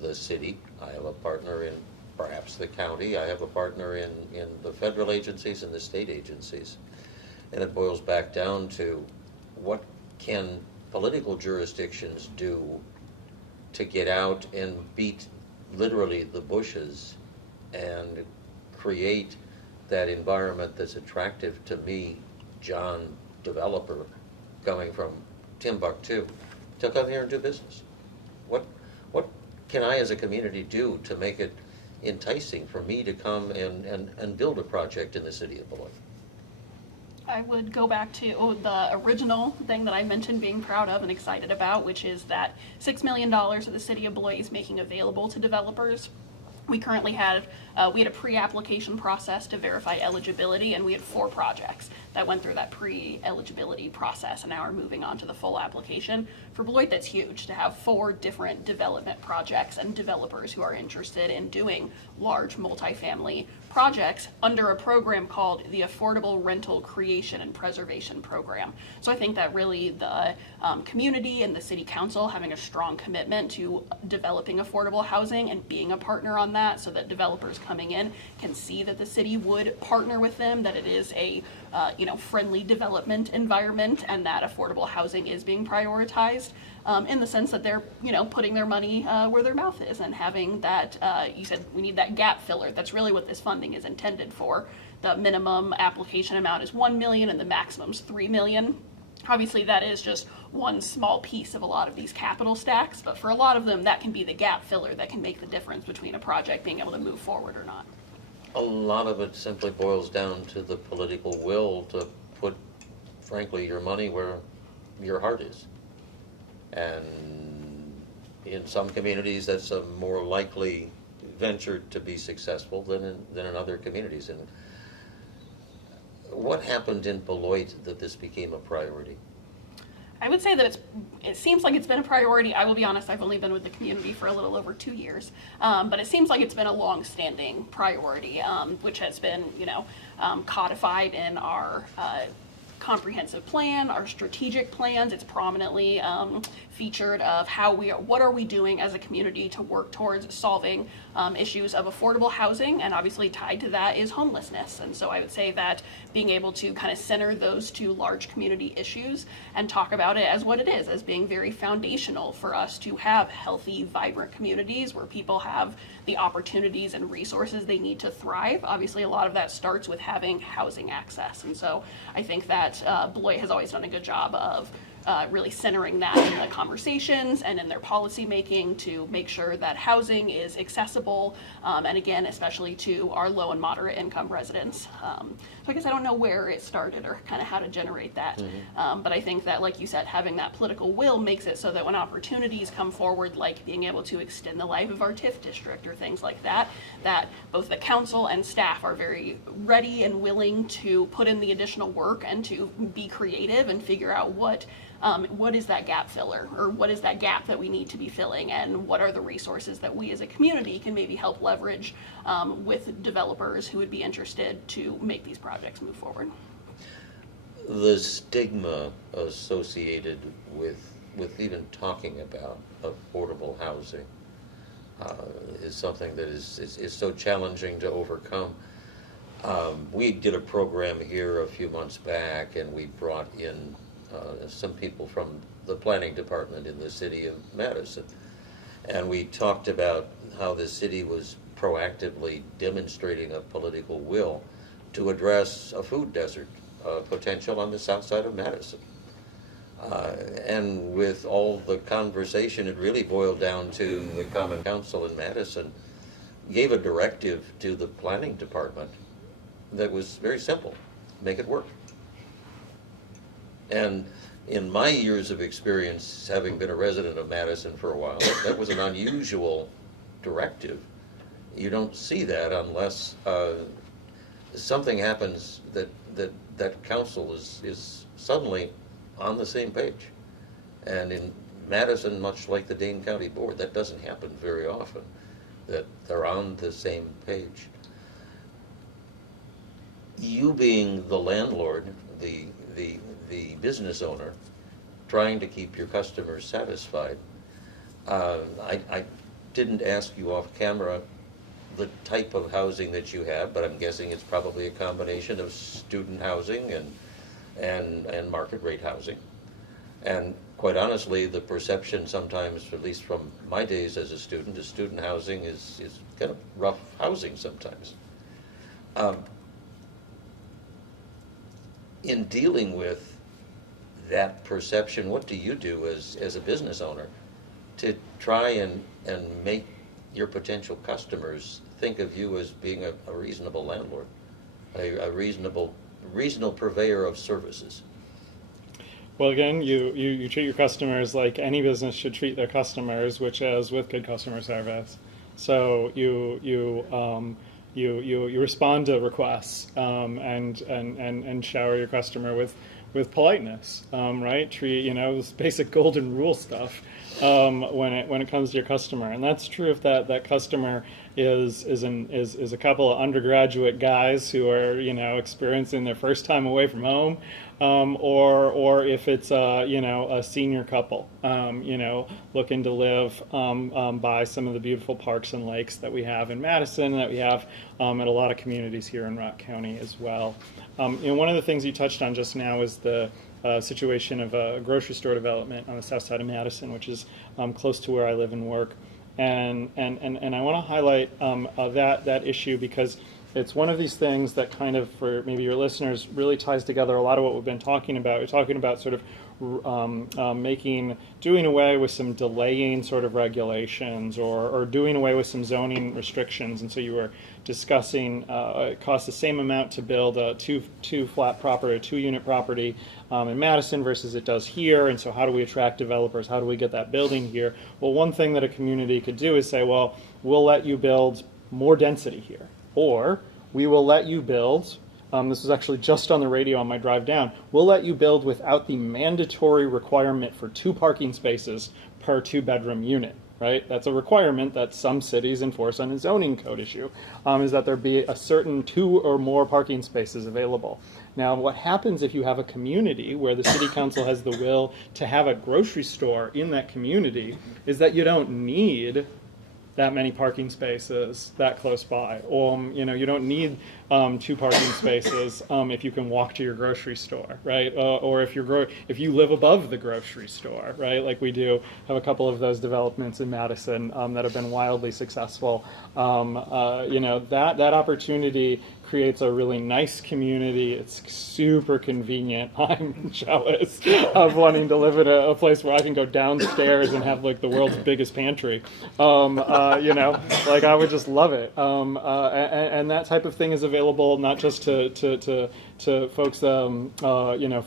the city. I have a partner in perhaps the county. I have a partner in the federal agencies and the state agencies. And it boils back down to what can political jurisdictions do to get out and beat literally the bushes and create that environment that's attractive to me, John, developer, coming from Timbuktu, to come here and do business. What can I as a community do to make it enticing for me to come and build a project in the city of Beloit? I would go back to the original thing that I mentioned being proud of and excited about, which is that $6 million that the city of Beloit is making available to developers. We currently had a pre-application process to verify eligibility, and we had 4 projects that went through that pre-eligibility process, and now we're moving on to the full application. For Beloit, that's huge to have 4 different development projects and developers who are interested in doing large multifamily projects under a program called the Affordable Rental Creation and Preservation Program. So I think that really the community and the city council having a strong commitment to developing affordable housing and being a partner on that, so that developers coming in can see that the city would partner with them, that it is a friendly development environment, and that affordable housing is being prioritized. In the sense that they're, putting their money where their mouth is, and having that, you said we need that gap filler. That's really what this funding is intended for. The minimum application amount is $1 million and the maximum is $3 million. Obviously, that is just one small piece of a lot of these capital stacks, but for a lot of them, that can be the gap filler that can make the difference between a project being able to move forward or not. A lot of it simply boils down to the political will to put, frankly, your money where your heart is. And in some communities, that's a more likely venture to be successful than in other communities. And what happened in Beloit that this became a priority? I would say that it seems like it's been a priority. I will be honest, I've only been with the community for a little over 2 years, but it seems like it's been a long-standing priority, which has been, codified in our comprehensive plan, our strategic plans. It's prominently featured of what are we doing as a community to work towards solving issues of affordable housing, and obviously tied to that is homelessness. And so I would say that being able to kind of center those 2 large community issues and talk about it as what it is, as being very foundational for us to have healthy, vibrant communities where people have the opportunities and resources they need to thrive. Obviously, a lot of that starts with having housing access. And so I think that Beloit has always done a good job of really centering that in the conversations and in their policy making to make sure that housing is accessible, and again, especially to our low and moderate income residents. So I guess I don't know where it started or kind of how to generate that, but I think that, like you said, having that political will makes it so that when opportunities come forward, like being able to extend the life of our TIF district or things like that, that both the council and staff are very ready and willing to put in the additional work and to be creative and figure out what is that gap filler, or what is that gap that we need to be filling, and what are the resources that we as a community can maybe help leverage with developers who would be interested to make these projects move forward. The stigma associated with even talking about affordable housing is something that is so challenging to overcome. We did a program here a few months back, and we brought in some people from the planning department in the city of Madison. And we talked about how the city was proactively demonstrating a political will to address a food desert potential on the south side of Madison. And with all the conversation, it really boiled down to the Common Council in Madison gave a directive to the planning department that was very simple: make it work. And in my years of experience, having been a resident of Madison for a while, that was an unusual directive. You don't see that unless something happens that council is suddenly on the same page. And in Madison, much like the Dane County Board, that doesn't happen very often, that they're on the same page. You being the landlord, the business owner, trying to keep your customers satisfied, I didn't ask you off camera the type of housing that you have, but I'm guessing it's probably a combination of student housing and market rate housing. And quite honestly, the perception sometimes, at least from my days as a student housing is kind of rough housing sometimes. In dealing with that perception, what do you do as a business owner to try and make your potential customers think of you as being a reasonable landlord, a reasonable purveyor of services? Well, again, you treat your customers like any business should treat their customers, which is with good customer service. So you respond to requests and shower your customer with politeness, right? Treat this basic golden rule stuff when it comes to your customer, and that's true if that customer is a couple of undergraduate guys who are experiencing their first time away from home, or if it's a senior couple looking to live by some of the beautiful parks and lakes that we have in Madison, that we have at a lot of communities here in Rock County as well. One of the things you touched on just now is the situation of a grocery store development on the south side of Madison, which is close to where I live and work. And I want to highlight that issue because it's one of these things that kind of, for maybe your listeners, really ties together a lot of what we've been talking about. We're talking about sort of doing away with some delaying sort of regulations or doing away with some zoning restrictions. And so you were discussing it costs the same amount to build a two flat property, a 2-unit property in Madison versus it does here. And so how do we attract developers? How do we get that building here? Well, one thing that a community could do is say, well, we'll let you build more density here. Or we will let you build, this was actually just on the radio on my drive down, we'll let you build without the mandatory requirement for 2 parking spaces per 2-bedroom unit, right? That's a requirement that some cities enforce on a zoning code issue, is that there be a certain 2 or more parking spaces available. Now, what happens if you have a community where the city council has the will to have a grocery store in that community is that you don't need that many parking spaces that close by. You don't need 2 parking spaces if you can walk to your grocery store, right? Or if you live above the grocery store, right? Like we do have a couple of those developments in Madison that have been wildly successful. That opportunity creates a really nice community. It's super convenient. I'm jealous of wanting to live in a place where I can go downstairs and have like the world's biggest pantry. Like I would just love it. And that type of thing is available not just to folks,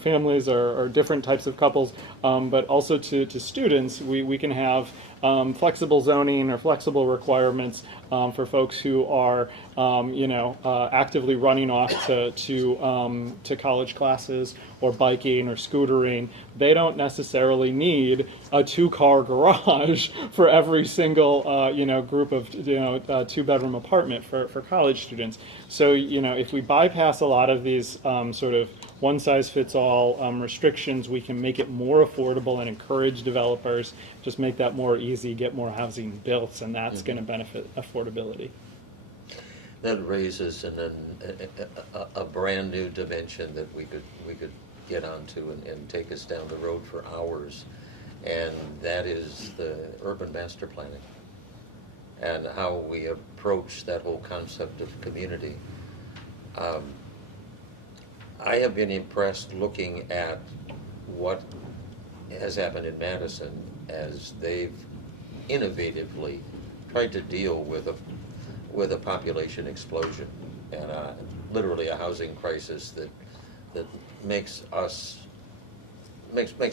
families or different types of couples, but also to students. We can have flexible zoning or flexible requirements for folks who are, actively running off to college classes or biking or scootering. They don't necessarily need a 2-car garage for every single, group of, 2-bedroom apartment for college students. So, if we bypass a lot of these sort of one-size-fits-all restrictions, we can make it more affordable and encourage developers, just make that more easy, get more housing built, and that's going to benefit affordability. That raises a brand new dimension that we could get onto and take us down the road for hours, and that is the urban master planning and how we approach that whole concept of community. I have been impressed looking at what has happened in Madison as they've innovatively tried to deal with a population explosion and literally a housing crisis that makes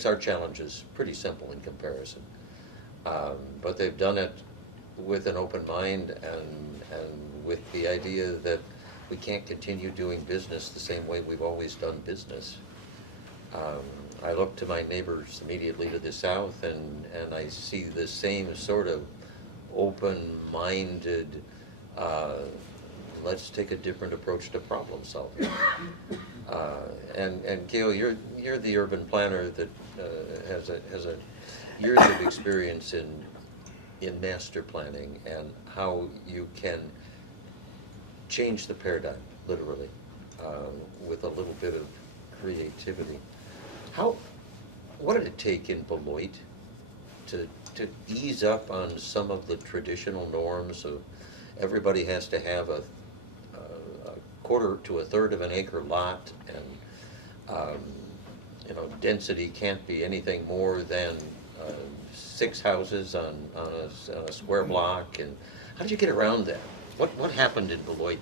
our challenges pretty simple in comparison. But they've done it with an open mind and with the idea that we can't continue doing business the same way we've always done business. I look to my neighbors immediately to the south, and I see the same sort of open-minded, let's take a different approach to problem solving. And Gale, you're the urban planner that has a years of experience in master planning and how you can change the paradigm, literally, with a little bit of creativity. What did it take in Beloit to ease up on some of the traditional norms of everybody has to have a quarter to a third of an acre lot, and density can't be anything more than 6 houses on a square block? And how did you get around that? What happened in Beloit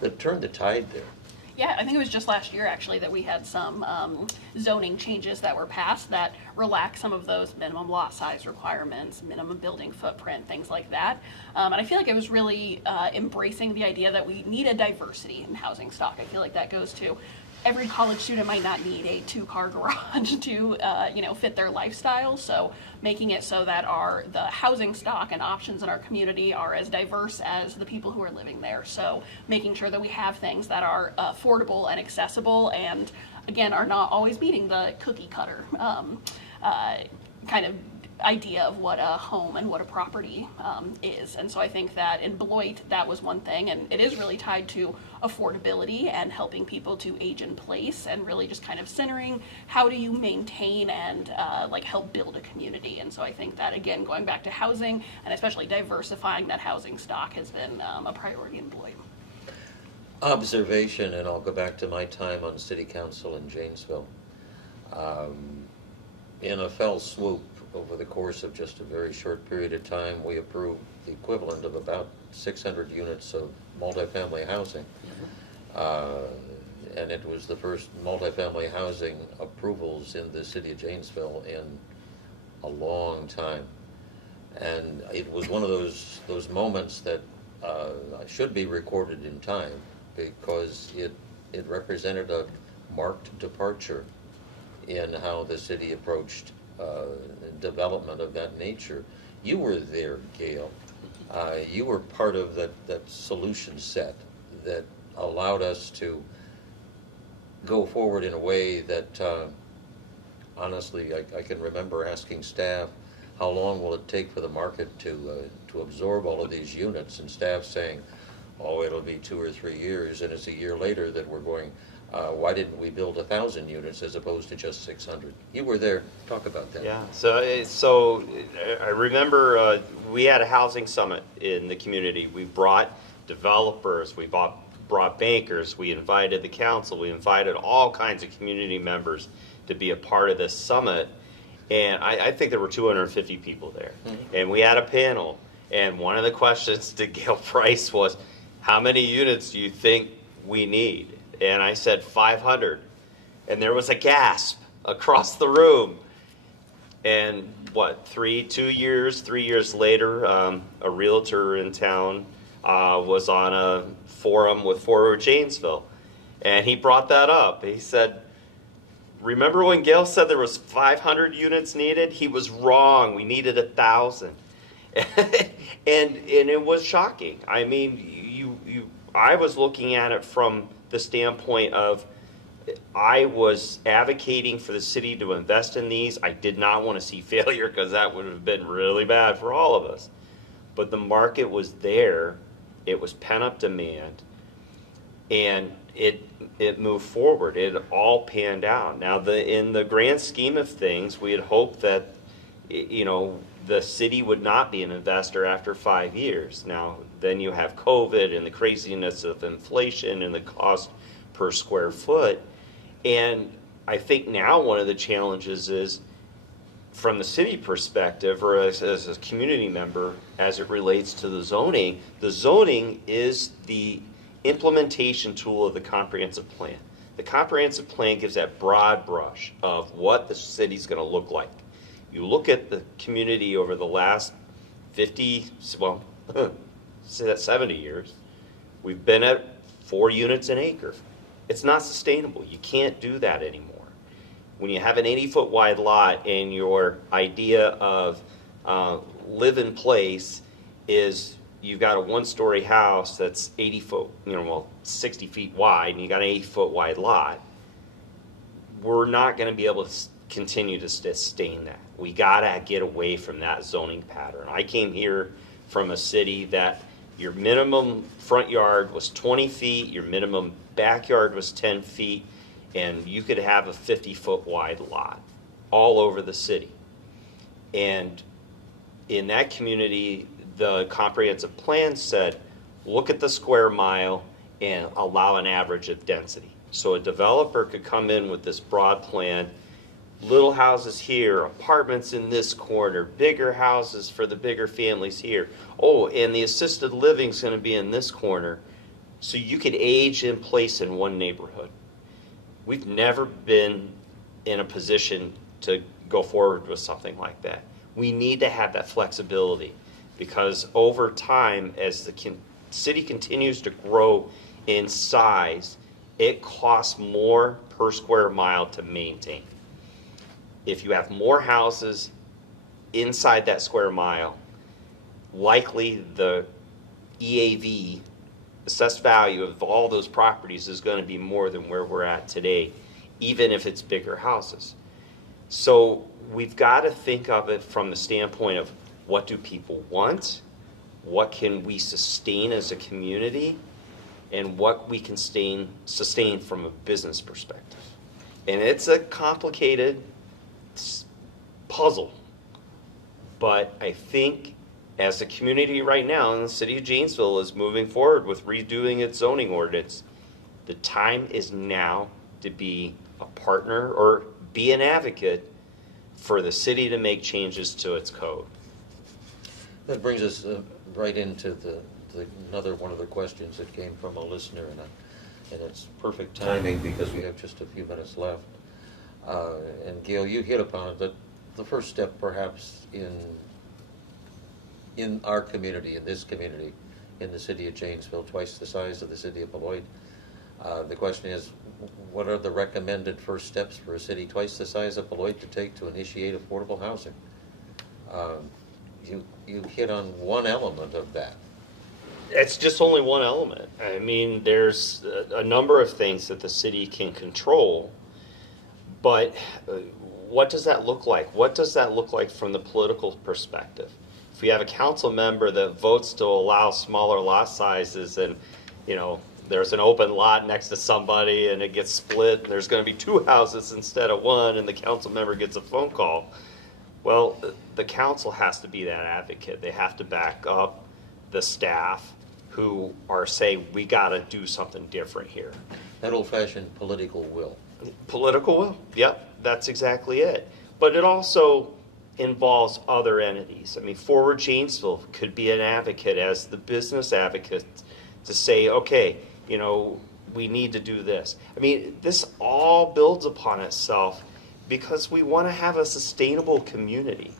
that turned the tide there? Yeah, I think it was just last year actually that we had some zoning changes that were passed that relaxed some of those minimum lot size requirements, minimum building footprint, things like that. And I feel like it was really embracing the idea that we need a diversity in housing stock. I feel like that goes to every college student might not need a 2-car garage to fit their lifestyle. So making it so that the housing stock and options in our community are as diverse as the people who are living there. So making sure that we have things that are affordable and accessible, and again are not always meeting the cookie cutter kind of idea of what a home and what a property is. And so I think that in Beloit that was one thing, and it is really tied to affordability and helping people to age in place, and really just kind of centering how do you maintain and help build a community. And so I think that, again, going back to housing and especially diversifying that housing stock has been a priority in Beloit. Observation, and I'll go back to my time on city council in Janesville. In a fell swoop, over the course of just a very short period of time, we approved the equivalent of about 600 units of multifamily housing. And it was the first multifamily housing approvals in the city of Janesville in a long time. And it was one of those moments that should be recorded in time, because it represented a marked departure in how the city approached development of that nature. You were there, Gale. You were part of that solution set that allowed us to go forward in a way that, honestly, I can remember asking staff, how long will it take for the market to absorb all of these units? And staff saying, oh, it'll be 2 or 3 years. And it's a year later that we're going, why didn't we build 1,000 units as opposed to just 600? You were there. Talk about that. Yeah. So I remember we had a housing summit in the community. We brought developers. We brought bankers. We invited the council. We invited all kinds of community members to be a part of this summit. And I think there were 250 people there. Mm-hmm. And we had a panel. And one of the questions to Gale Price was, how many units do you think we need? And I said 500. And there was a gasp across the room. And 3 years later, a realtor in town was on a forum with Forward Janesville. And he brought that up. He said, remember when Gale said there was 500 units needed? He was wrong. We needed 1,000. and it was shocking. I mean, I was looking at it from the standpoint of, I was advocating for the city to invest in these. I did not want to see failure, because that would have been really bad for all of us. But the market was there. It was pent-up demand. And it moved forward. It all panned out. Now, in the grand scheme of things, we had hoped that, the city would not be an investor after 5 years. Now, then you have COVID and the craziness of inflation and the cost per square foot. And I think now one of the challenges is from the city perspective, or as a community member, as it relates to the zoning is the implementation tool of the comprehensive plan. The comprehensive plan gives that broad brush of what the city's going to look like. You look at the community over the last 50, well, say that 70 years, we've been at 4 units an acre. It's not sustainable. You can't do that anymore. When you have an 80-foot wide lot and your idea of live in place is you've got a 1-story house that's 80 foot, 60 feet wide, and you got an 80-foot wide lot, we're not going to be able to continue to sustain that. We got to get away from that zoning pattern. I came here from a city that your minimum front yard was 20 feet, your minimum backyard was 10 feet, and you could have a 50-foot wide lot all over the city. And in that community, the comprehensive plan said, look at the square mile and allow an average of density. So a developer could come in with this broad plan, little houses here, apartments in this corner, bigger houses for the bigger families here. Oh, and the assisted living's going to be in this corner. So you could age in place in one neighborhood. We've never been in a position to go forward with something like that. We need to have that flexibility, because over time, as the city continues to grow in size, it costs more per square mile to maintain. If you have more houses inside that square mile, likely the EAV, assessed value of all those properties, is going to be more than where we're at today, even if it's bigger houses. So we've got to think of it from the standpoint of, what do people want? What can we sustain as a community? And what we can sustain from a business perspective. And it's a complicated puzzle. But I think as a community right now, and the city of Janesville is moving forward with redoing its zoning ordinance, the time is now to be a partner or be an advocate for the city to make changes to its code. That brings us right into another one of the questions that came from a listener, and it's perfect timing because we have just a few minutes left. And Gale, you hit upon it, that the first step perhaps in our community, in this community, in the city of Janesville, twice the size of the city of Beloit. The question is, what are the recommended first steps for a city twice the size of Beloit to take to initiate affordable housing? You hit on one element of that. It's just only one element. I mean, there's a number of things that the city can control, but what does that look like? What does that look like from the political perspective? If we have a council member that votes to allow smaller lot sizes, and there's an open lot next to somebody and it gets split and there's going to be 2 houses instead of 1, and the council member gets a phone call, well, the council has to be that advocate. They have to back up the staff who are saying, we got to do something different here. That old-fashioned political will. Political will, yep, that's exactly it. But it also involves other entities. I mean, Forward Janesville could be an advocate as the business advocate to say, okay, we need to do this. I mean, this all builds upon itself because we want to have a sustainable community.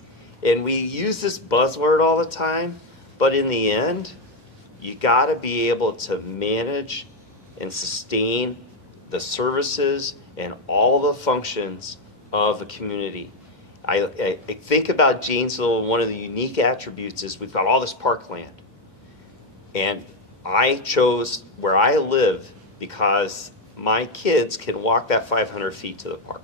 And we use this buzzword all the time, but in the end, you got to be able to manage and sustain the services and all the functions of a community. I think about Janesville, one of the unique attributes is we've got all this parkland. And I chose where I live because my kids can walk that 500 feet to the park.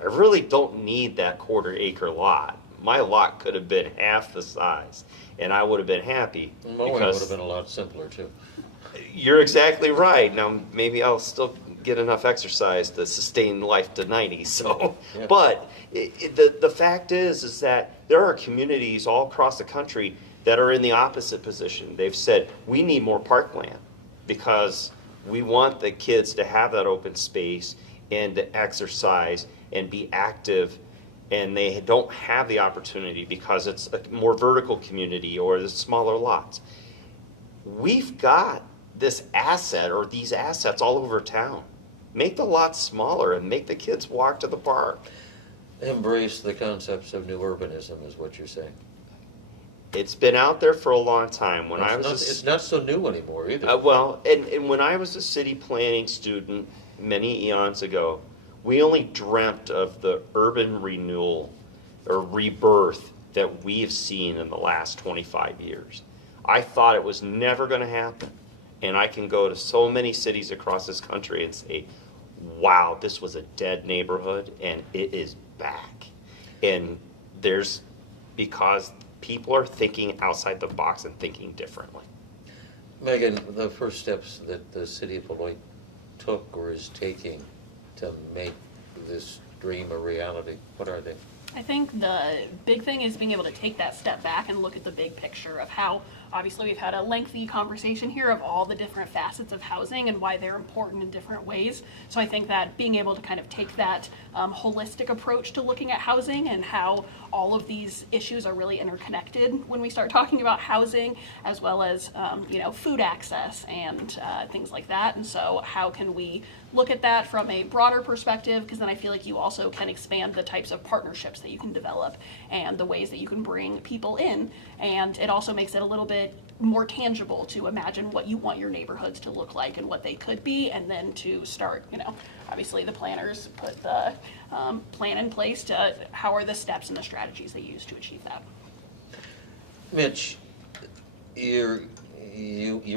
I really don't need that 1/4 acre lot. My lot could have been half the size, and I would have been happy. Mowing would have been a lot simpler, too. You're exactly right. Now, maybe I'll still get enough exercise to sustain life to 90. So, Yeah. But the fact is that there are communities all across the country that are in the opposite position. They've said, we need more parkland because we want the kids to have that open space and to exercise and be active and they don't have the opportunity because it's a more vertical community or the smaller lots. We've got this asset or these assets all over town. Make the lots smaller and make the kids walk to the park. Embrace the concepts of new urbanism is what you're saying. It's been out there for a long time. When I was It's not so new anymore either. and when I was a city planning student many eons ago, we only dreamt of the urban renewal or rebirth that we've seen in the last 25 years. I thought it was never going to happen. And I can go to so many cities across this country and say, wow, this was a dead neighborhood and it is back. And because people are thinking outside the box and thinking differently. Megan, the first steps that the city of Beloit took or is taking to make this dream a reality, what are they? I think the big thing is being able to take that step back and look at the big picture of how, obviously we've had a lengthy conversation here of all the different facets of housing and why they're important in different ways. So I think that being able to kind of take that holistic approach to looking at housing and how all of these issues are really interconnected when we start talking about housing, as well as food access and things like that. And so how can we look at that from a broader perspective, because then I feel like you also can expand the types of partnerships that you can develop and the ways that you can bring people in, and it also makes it a little bit more tangible to imagine what you want your neighborhoods to look like and what they could be, and then to start, obviously the planners put the plan in place to how are the steps and the strategies they use to achieve that. Mitch, you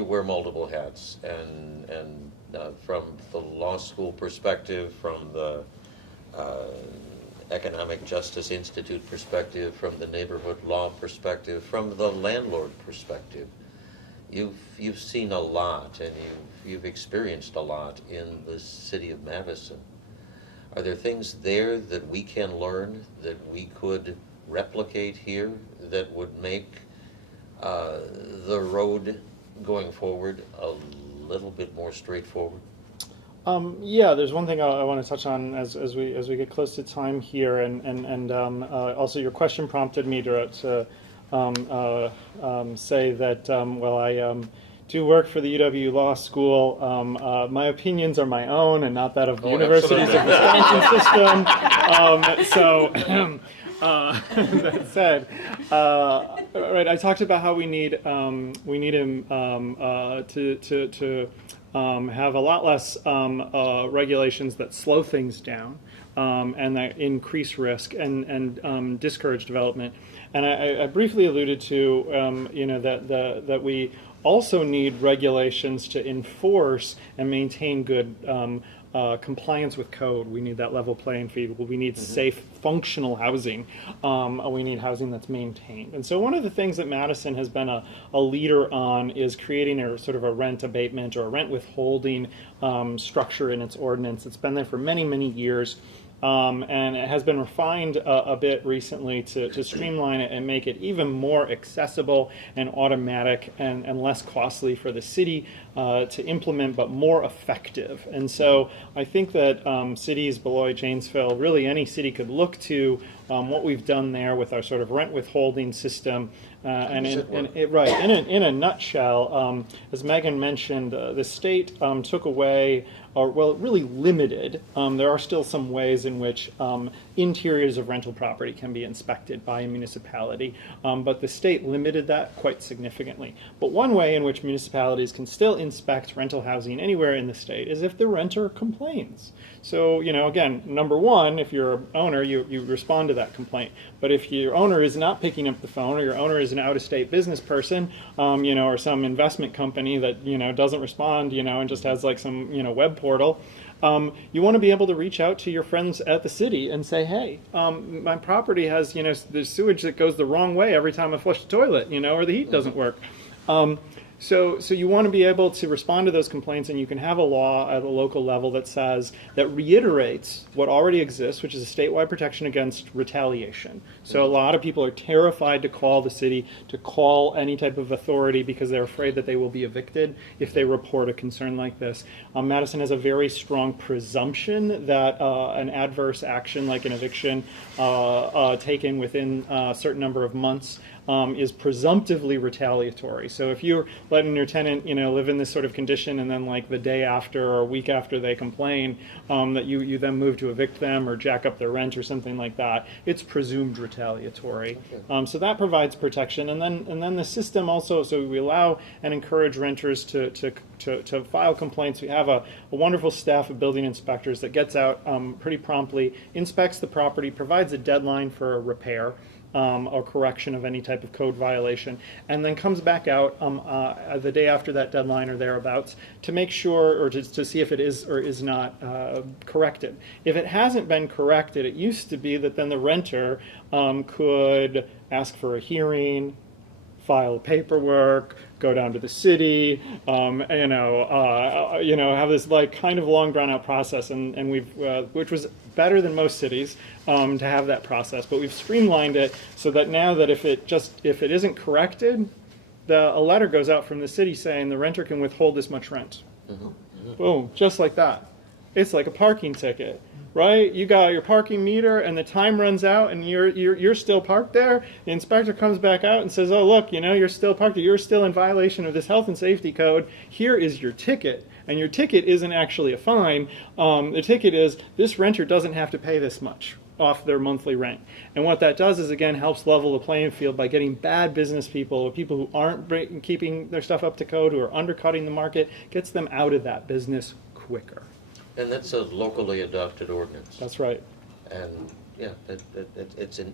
wear multiple hats, and from the law school perspective, from the Economic Justice Institute perspective, from the neighborhood law perspective, from the landlord perspective, you've seen a lot, and you've experienced a lot in the city of Madison. Are there things there that we can learn, that we could replicate here, that would make the road going forward a little bit more straightforward? Yeah, there's one thing I want to touch on as we get close to time here, and also your question prompted me to say that I do work for the UW Law School. My opinions are my own and not that of the university's of Wisconsin system. That said, right, I talked about how we need to have a lot less regulations that slow things down and that increase risk and discourage development. And I briefly alluded to that we also need regulations to enforce and maintain good compliance with code. We need that level playing field. We need safe, functional housing. We need housing that's maintained. And so one of the things that Madison has been a leader on is creating a sort of a rent abatement or a rent withholding structure in its ordinance. It's been there for many, many years. And it has been refined a bit recently to streamline it and make it even more accessible and automatic and less costly for the city to implement, but more effective. And so I think that cities, Beloit, Janesville, really any city could look to what we've done there with our sort of rent withholding system. In a nutshell, as Megan mentioned, the state took away, or really limited. There are still some ways in which interiors of rental property can be inspected by a municipality, but the state limited that quite significantly. But one way in which municipalities can still inspect rental housing anywhere in the state is if the renter complains. So, again, number one, if you're an owner, you respond to that complaint. But if your owner is not picking up the phone, or your owner is an out-of-state business person, or some investment company that, doesn't respond, and just has like some, web portal, you want to be able to reach out to your friends at the city and say, hey, my property has, there's sewage that goes the wrong way every time I flush the toilet, or the heat doesn't work. So you want to be able to respond to those complaints, and you can have a law at the local level that reiterates what already exists, which is a statewide protection against retaliation. So a lot of people are terrified to call the city, to call any type of authority, because they're afraid that they will be evicted if they report a concern like this. Madison has a very strong presumption that an adverse action like an eviction taken within a certain number of months is presumptively retaliatory. So if you're letting your tenant, live in this sort of condition, and then like the day after or a week after they complain, that you then move to evict them or jack up their rent or something like that, it's presumed retaliatory. Okay. So that provides protection, and then the system also. So we allow and encourage renters to file complaints. We have a wonderful staff of building inspectors that gets out pretty promptly, inspects the property, provides a deadline for a repair. Or correction of any type of code violation, and then comes back out the day after that deadline or thereabouts to make sure, or to see if it is or is not corrected. If it hasn't been corrected, it used to be that then the renter could ask for a hearing, file paperwork, go down to the city, have this like kind of long drawn out process, and we've which was better than most cities to have that process, but we've streamlined it so that now that if it isn't corrected, a letter goes out from the city saying the renter can withhold this much rent. Mm-hmm. Mm-hmm. Boom, just like that. It's like a parking ticket. Right? You got your parking meter, and the time runs out, and you're still parked there. The inspector comes back out and says, "Oh, look, you're still parked there. You're still in violation of this health and safety code. Here is your ticket." And your ticket isn't actually a fine. The ticket is this renter doesn't have to pay this much off their monthly rent. And what that does is, again, helps level the playing field by getting bad business people, or people who aren't keeping their stuff up to code, who are undercutting the market, gets them out of that business quicker. And that's a locally adopted ordinance. That's right. And yeah, it's an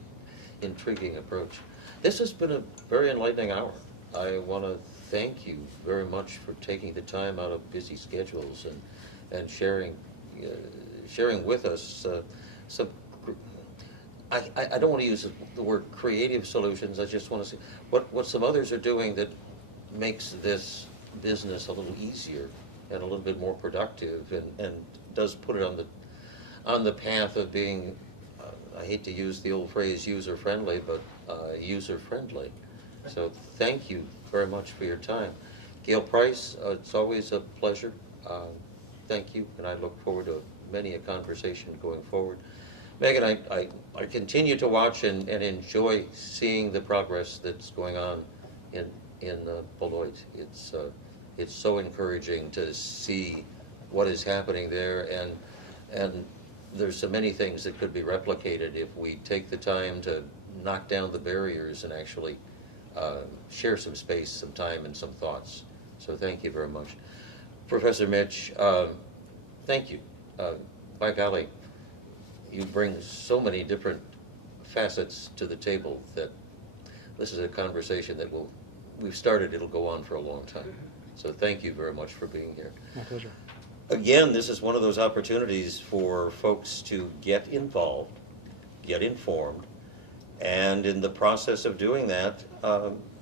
intriguing approach. This has been a very enlightening hour. I want to thank you very much for taking the time out of busy schedules and sharing with us some. I don't want to use the word creative solutions. I just want to see what some others are doing that makes this business a little easier and a little bit more productive, and does put it on the path of being, I hate to use the old phrase user-friendly, but user-friendly. So thank you very much for your time. Gale Price, it's always a pleasure. Thank you, and I look forward to many a conversation going forward. Megan, I continue to watch and enjoy seeing the progress that's going on in Beloit. It's so encouraging to see what is happening there, and there's so many things that could be replicated if we take the time to knock down the barriers and actually share some space, some time, and some thoughts. So thank you very much. Professor Mitch, thank you. By golly, you bring so many different facets to the table that this is a conversation that we've started, it'll go on for a long time. So thank you very much for being here. My pleasure. Again, this is one of those opportunities for folks to get involved, get informed, and in the process of doing that,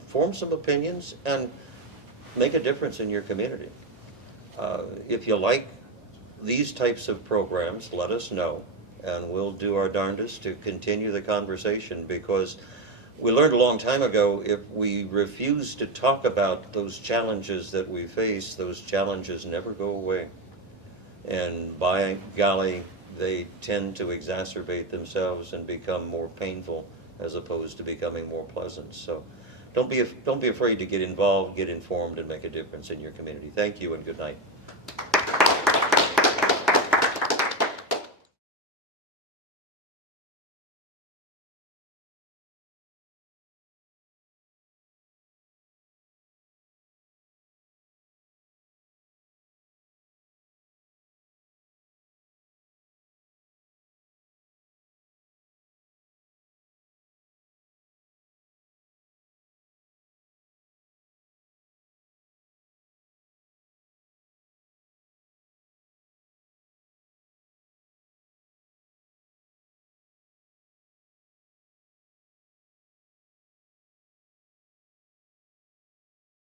form some opinions and make a difference in your community. If you like these types of programs, let us know, and we'll do our darndest to continue the conversation, because we learned a long time ago, if we refuse to talk about those challenges that we face, those challenges never go away. And by golly, they tend to exacerbate themselves and become more painful as opposed to becoming more pleasant. So don't be afraid to get involved, get informed, and make a difference in your community. Thank you and good night.